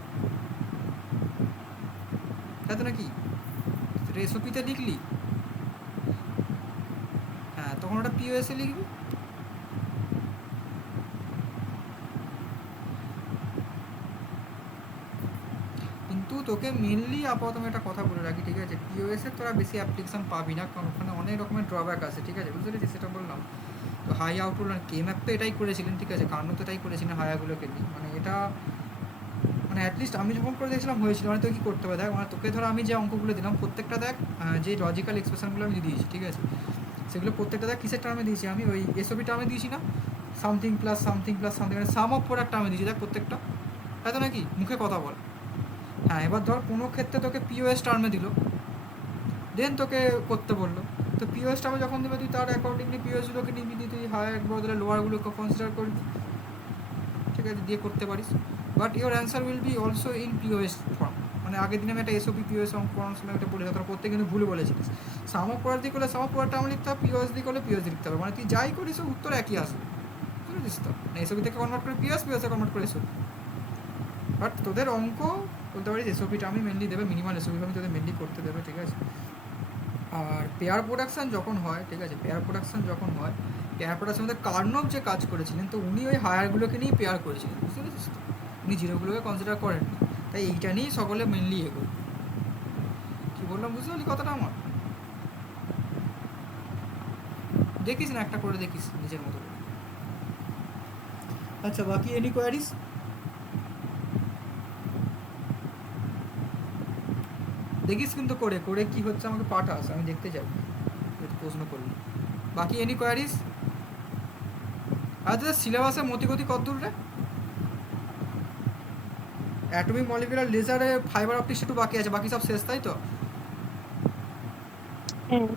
তাই তো নাকি? এসওপিতে লিখলি, হ্যাঁ তখন ওটা পিওএসে লিখবি। কিন্তু তোকে মেনলি আপাতত আমি একটা কথা বলে রাখি, ঠিক আছে, পিওএসে তোরা বেশি অ্যাপ্লিকেশন পাবি না, কারণ ওখানে অনেক রকমের ড্রব্যাক আছে, ঠিক আছে, বুঝতে পেরেছিস? সেটা বললাম তো। হাই আউটরোল আর কে ম্যাপ তো এটাই করেছিলেন, ঠিক আছে, কারণ তো এটাই করেছিলেন হায়াগুলোকে নিয়ে, মানে এটা মানে অ্যাটলিস্ট আমি যখন করে দেখছিলাম হয়েছিল। মানে তুই কী করতে হবে দেখ, মানে তোকে ধরো আমি যে অঙ্কগুলো দিলাম প্রত্যেকটা দেখ, যে লজিক্যাল এক্সপ্রেশনগুলো আমি দিয়েছি, ঠিক আছে, সেগুলো প্রত্যেকটা দেখ কিসের টার্মে দিয়েছি আমি, ওই এসওপি টার্মে দিয়েছি না, something plus something plus something, মানে সাম অফ প্রোডাক্ট টার্মে দিয়েছি দেখ প্রত্যেকটা, তাই তো নাকি? মুখে কথা বল। হ্যাঁ এবার ধর কোনো ক্ষেত্রে তোকে পিওএস টার্মে দিল, দেন তোকে করতে বললো, তো পিওএস টার্মে যখন দেবে তুই তার অ্যাকর্ডিংলি পিওএসগুলোকে নিবি, তুই হায়ার বদলে লোয়ারগুলোকে কনসিডার করবি, ঠিক আছে, দিয়ে করতে পারিস। But your answer will be also in POS form. মানে আগের দিনে আমি একটা এসওপি পিওএস অঙ্ক পড়ানোর সময় একটা বলেছি, তোরা প্রত্যেকে কিন্তু ভুল বলেছিলিস। সাম অফ প্রোডাক্ট দিয়ে করলে সাম অফ প্রোডাক্ট টার্ম লিখতে হবে, পিওএস দিয়ে করলে পিওএস লিখতে হবে, মানে তুই যাই করিস উত্তর একই আসবে, বুঝেছিস তো? মানে এসওপি থেকে কনভার্ট করে পিওএস, পিওএসে কনভার্ট করে এসওপি। বাট তোদের অঙ্ক বলতে পারিস এসওপি টার্মই মেনলি দেবে, মিনিমাল এসওপি আমি তোদের মেনলি করতে দেবে, ঠিক আছে। আর পেয়ার প্রোডাকশান যখন হয়, ঠিক আছে, পেয়ার প্রোডাকশান যখন হয়, পেয়ার প্রোডাকশান মধ্যে কার্নভ যে কাজ করেছিলেন, তো উনি ওই হায়ারগুলোকে নিয়েই পেয়ার করেছিলেন, বুঝতে পেরেছিস তো? উনি জিরোগুলোকে কনসিডার করেননি, তাই এইটা নিয়েই সকলে মেনলি এগোয়। কী বললাম বুঝতে পারলি কথাটা আমার? দেখিস না, একটা করে দেখিস নিজের মতো করে। আচ্ছা বাকি এনি কোয়ারিস? দেখিস কিন্তু করে করে কী হচ্ছে আমাকে পাঠাস, আমি দেখতে চাই প্রশ্ন করলি। বাকি এনি কোয়ারিস? আচ্ছা সিলেবাসে মতিগতি কতদূর রে? অ্যাটমিক মলিকুলার লেজারে ফাইবার অপটিক্স একটু বাকি আছে, বাকি সব শেষ, তাই তো? হ্যাঁ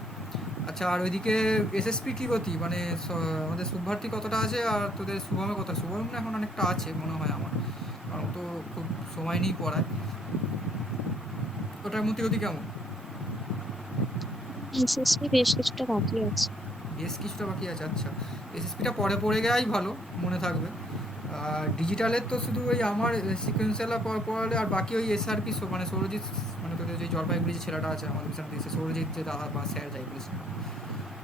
আচ্ছা আর ওইদিকে এসএসপি কী গতি, মানে আমাদের শুভভারতী কতটা আছে আর তোদের শুভমে কত? শুভম না এখন অনেকটা আছে মনে হয় আমার, কারণ তো খুব সময় নিয়েই পড়ায়। ওটার মতিগতি কেমন? এসএসসি বেশ কিছুটা বাকি আছে। বেশ কিছুটা বাকি আছে, আচ্ছা। এসএসপিটা পরে পড়ে গেলেই ভালো, মনে থাকবে। আর ডিজিটালের তো শুধু ওই আমার সিকোয়েন্সিয়াল পড়ালে, আর বাকি ওই এসআরপি মানে সৌরজিৎ, মানে তোদের যে জলপাইগুড়ি যে ছেলেটা আছে আমাদের বিশাল দিয়েছে, সৌরজিৎ যে দাদা বা স্যার যাই বলিস না,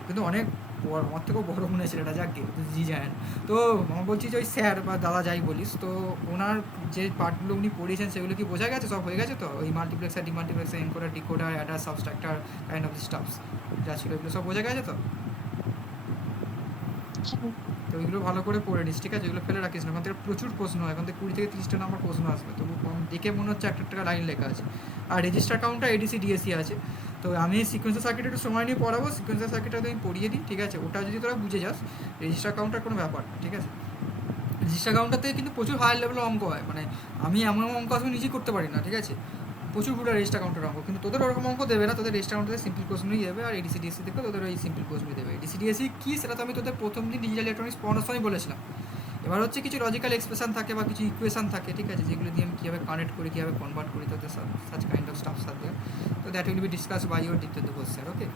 কিন্তু অনেক বড়, আমার থেকেও বড় মনে হয় ছেলেটা, যাক গে জি জানেন। তো আমার বলছি যে ওই স্যার বা দাদা যাই বলিস, তো ওনার যে পার্টগুলো উনি পড়িয়েছেন সেগুলো কি বোঝা গেছে, সব হয়ে গেছে তো? ওই multiplexer demultiplexer encoder decoder adder subtractor kind of stuffs যা ছিল এগুলো সব বোঝা গেছে তো? হ্যাঁ তো ওইগুলো ভালো করে পড়ে নিস, ঠিক আছে, এগুলো ফেলে রাখিস না, ওখান থেকে প্রচুর প্রশ্ন হয়, এখান থেকে 20 থেকে 30টা নাম্বার প্রশ্ন আসবে, তবু কম দেখে মনে হচ্ছে একটা একটা লাইন লেখা আছে। আর রেজিস্টার কাউন্টার এডিসি ডিএসসি আছে, তো আমি সিকোয়েন্সার সার্কিট একটু সময় নিয়ে পড়াবো, সিকোয়েন্সার সার্কিটটা আমি পড়িয়ে দিই, ঠিক আছে, ওটা যদি তোরা বুঝে যাস, রেজিস্টার কাউন্টার কোনো ব্যাপার না, ঠিক আছে। রেজিস্টার কাউন্টার থেকে কিন্তু প্রচুর হায়ার লেভেলের অঙ্ক হয়, মানে আমি এমন অঙ্ক আসলে নিজেই করতে পারি না, ঠিক আছে, প্রচুর পুরো রেজিস্টার কাউন্টার অঙ্ক, কিন্তু তোদের ওরকম অঙ্ক দেবে না, তোদের রেজিস্টার কাউন্টারে সিম্পল কোশ্চেনই দেবে, আর এডিসি ডিএসসি থেকে তোদের ওই সিম্পল কোশ্চেনই দেবে। এডিসি ডিএসসি কী সেটা তো আমি তোদের প্রথম দিন ডিজিটাল ইলেকট্রনিক্স পড়ানোর সময় বলেছিলাম। এবার হচ্ছে কিছু লজিক্যাল এক্সপ্রেশন থাকে বা কিছু ইকুয়েশন থাকে, ঠিক আছে, যেগুলো দিয়ে আমি কীভাবে কানেক্ট করি, কীভাবে কনভার্ট করি, তোদের সাচ কাইন্ড অফ স্টাফ সাথে, তো that will be discuss by your দ্বিতীয় কোশ্চেন, ওকে।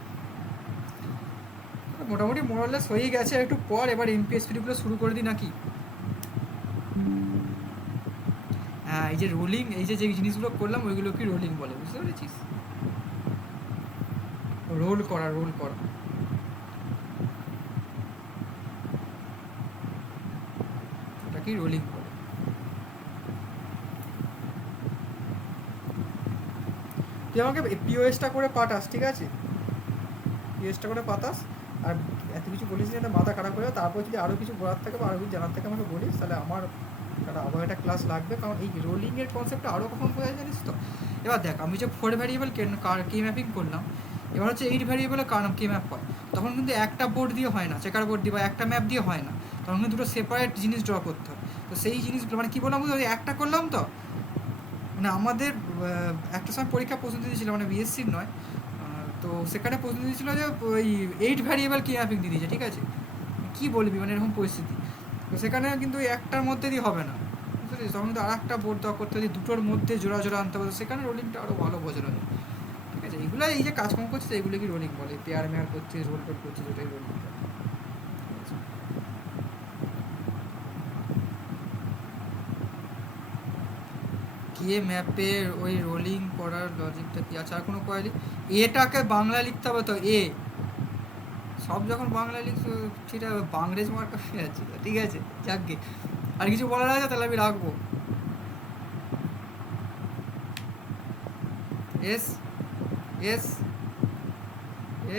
মোটামুটি মোরাললেস হয়েই গেছে, একটু পর এবার এমপিএসপিগুলো শুরু করে দিই নাকি? হ্যাঁ এই যে রোলিং, এই যে যে জিনিসগুলো করলাম ওইগুলো কি রোলিং বলে, বুঝতে পেরেছিস? রোল করা, রোল করা, ওটাকেই রোলিং বলে। তুই আমাকে পিওএসটা করে পাঠাস, ঠিক আছে, পিওএসটা করে পাঠাস। আর এত কিছু বলিস না, মাথা খারাপ হয়ে যাবে, তারপর যদি আরও কিছু বলার থাকে বা আরও কিছু জানার থাকে আমাকে বলিস, তাহলে আমার একটা আবার একটা ক্লাস লাগবে, কারণ এই রোলিংয়ের কনসেপ্টটা আরও কখন বোঝা জানিস তো। এবার দেখ আমি যে 4 ভ্যারিয়েবল কে ম্যাপিং করলাম, এবার হচ্ছে 8 ভ্যারিয়েবলে কে ম্যাপ হয়, তখন কিন্তু একটা বোর্ড দিয়ে হয় না, চেকার বোর্ড দিয়ে বা একটা ম্যাপ দিয়ে হয় না, তখন কিন্তু দুটো সেপারেট জিনিস ড্র করতে হয়। তো সেই জিনিসগুলো মানে কী বললাম বুঝতে, একটা করলাম তো, মানে আমাদের একটা সময় পরীক্ষা প্রস্তুতি দিয়েছিল, মানে বিএসসির নয়, তো সেখানে প্রস্তুতি দিয়েছিল যে ওই 8 ভ্যারিয়েবল কে ম্যাপিং দিয়ে দিয়েছে, ঠিক আছে, কী বলবি মানে এরকম পরিস্থিতি। তো সেখানে কিন্তু ওই একটার মধ্যে দিয়ে হবে না, বুঝতে পেরেছিস? তখন কিন্তু আর একটা বোর্ড দেওয়া করতে হবে, দুটোর মধ্যে জোড়া জোড়া আনতে হবে, সেখানে রোলিংটা আরও ভালো বোঝানো যায়। ঠিক আছে, এগুলো এই যে কাজকর্ম করছিস এগুলো কি রোলিং বলে, পেয়ার মেয়ার করছিস, রোল টোল করছিস, ওটাই রোলিং বলে। ঠিক আছে, কে ম্যাপের ওই রোলিং করার লজিকটা কি? আচ্ছা, আর কোনো কোয়ারি? এটাকে বাংলা লিখতে হবে তো, এ সব যখন বাংলা লিখছো সেটা বাংরেজ মার্কা হয়ে যাচ্ছে তো। ঠিক আছে, যাকগে, আর কিছু বলার আছে তাহলে আমি রাখবো। S S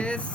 S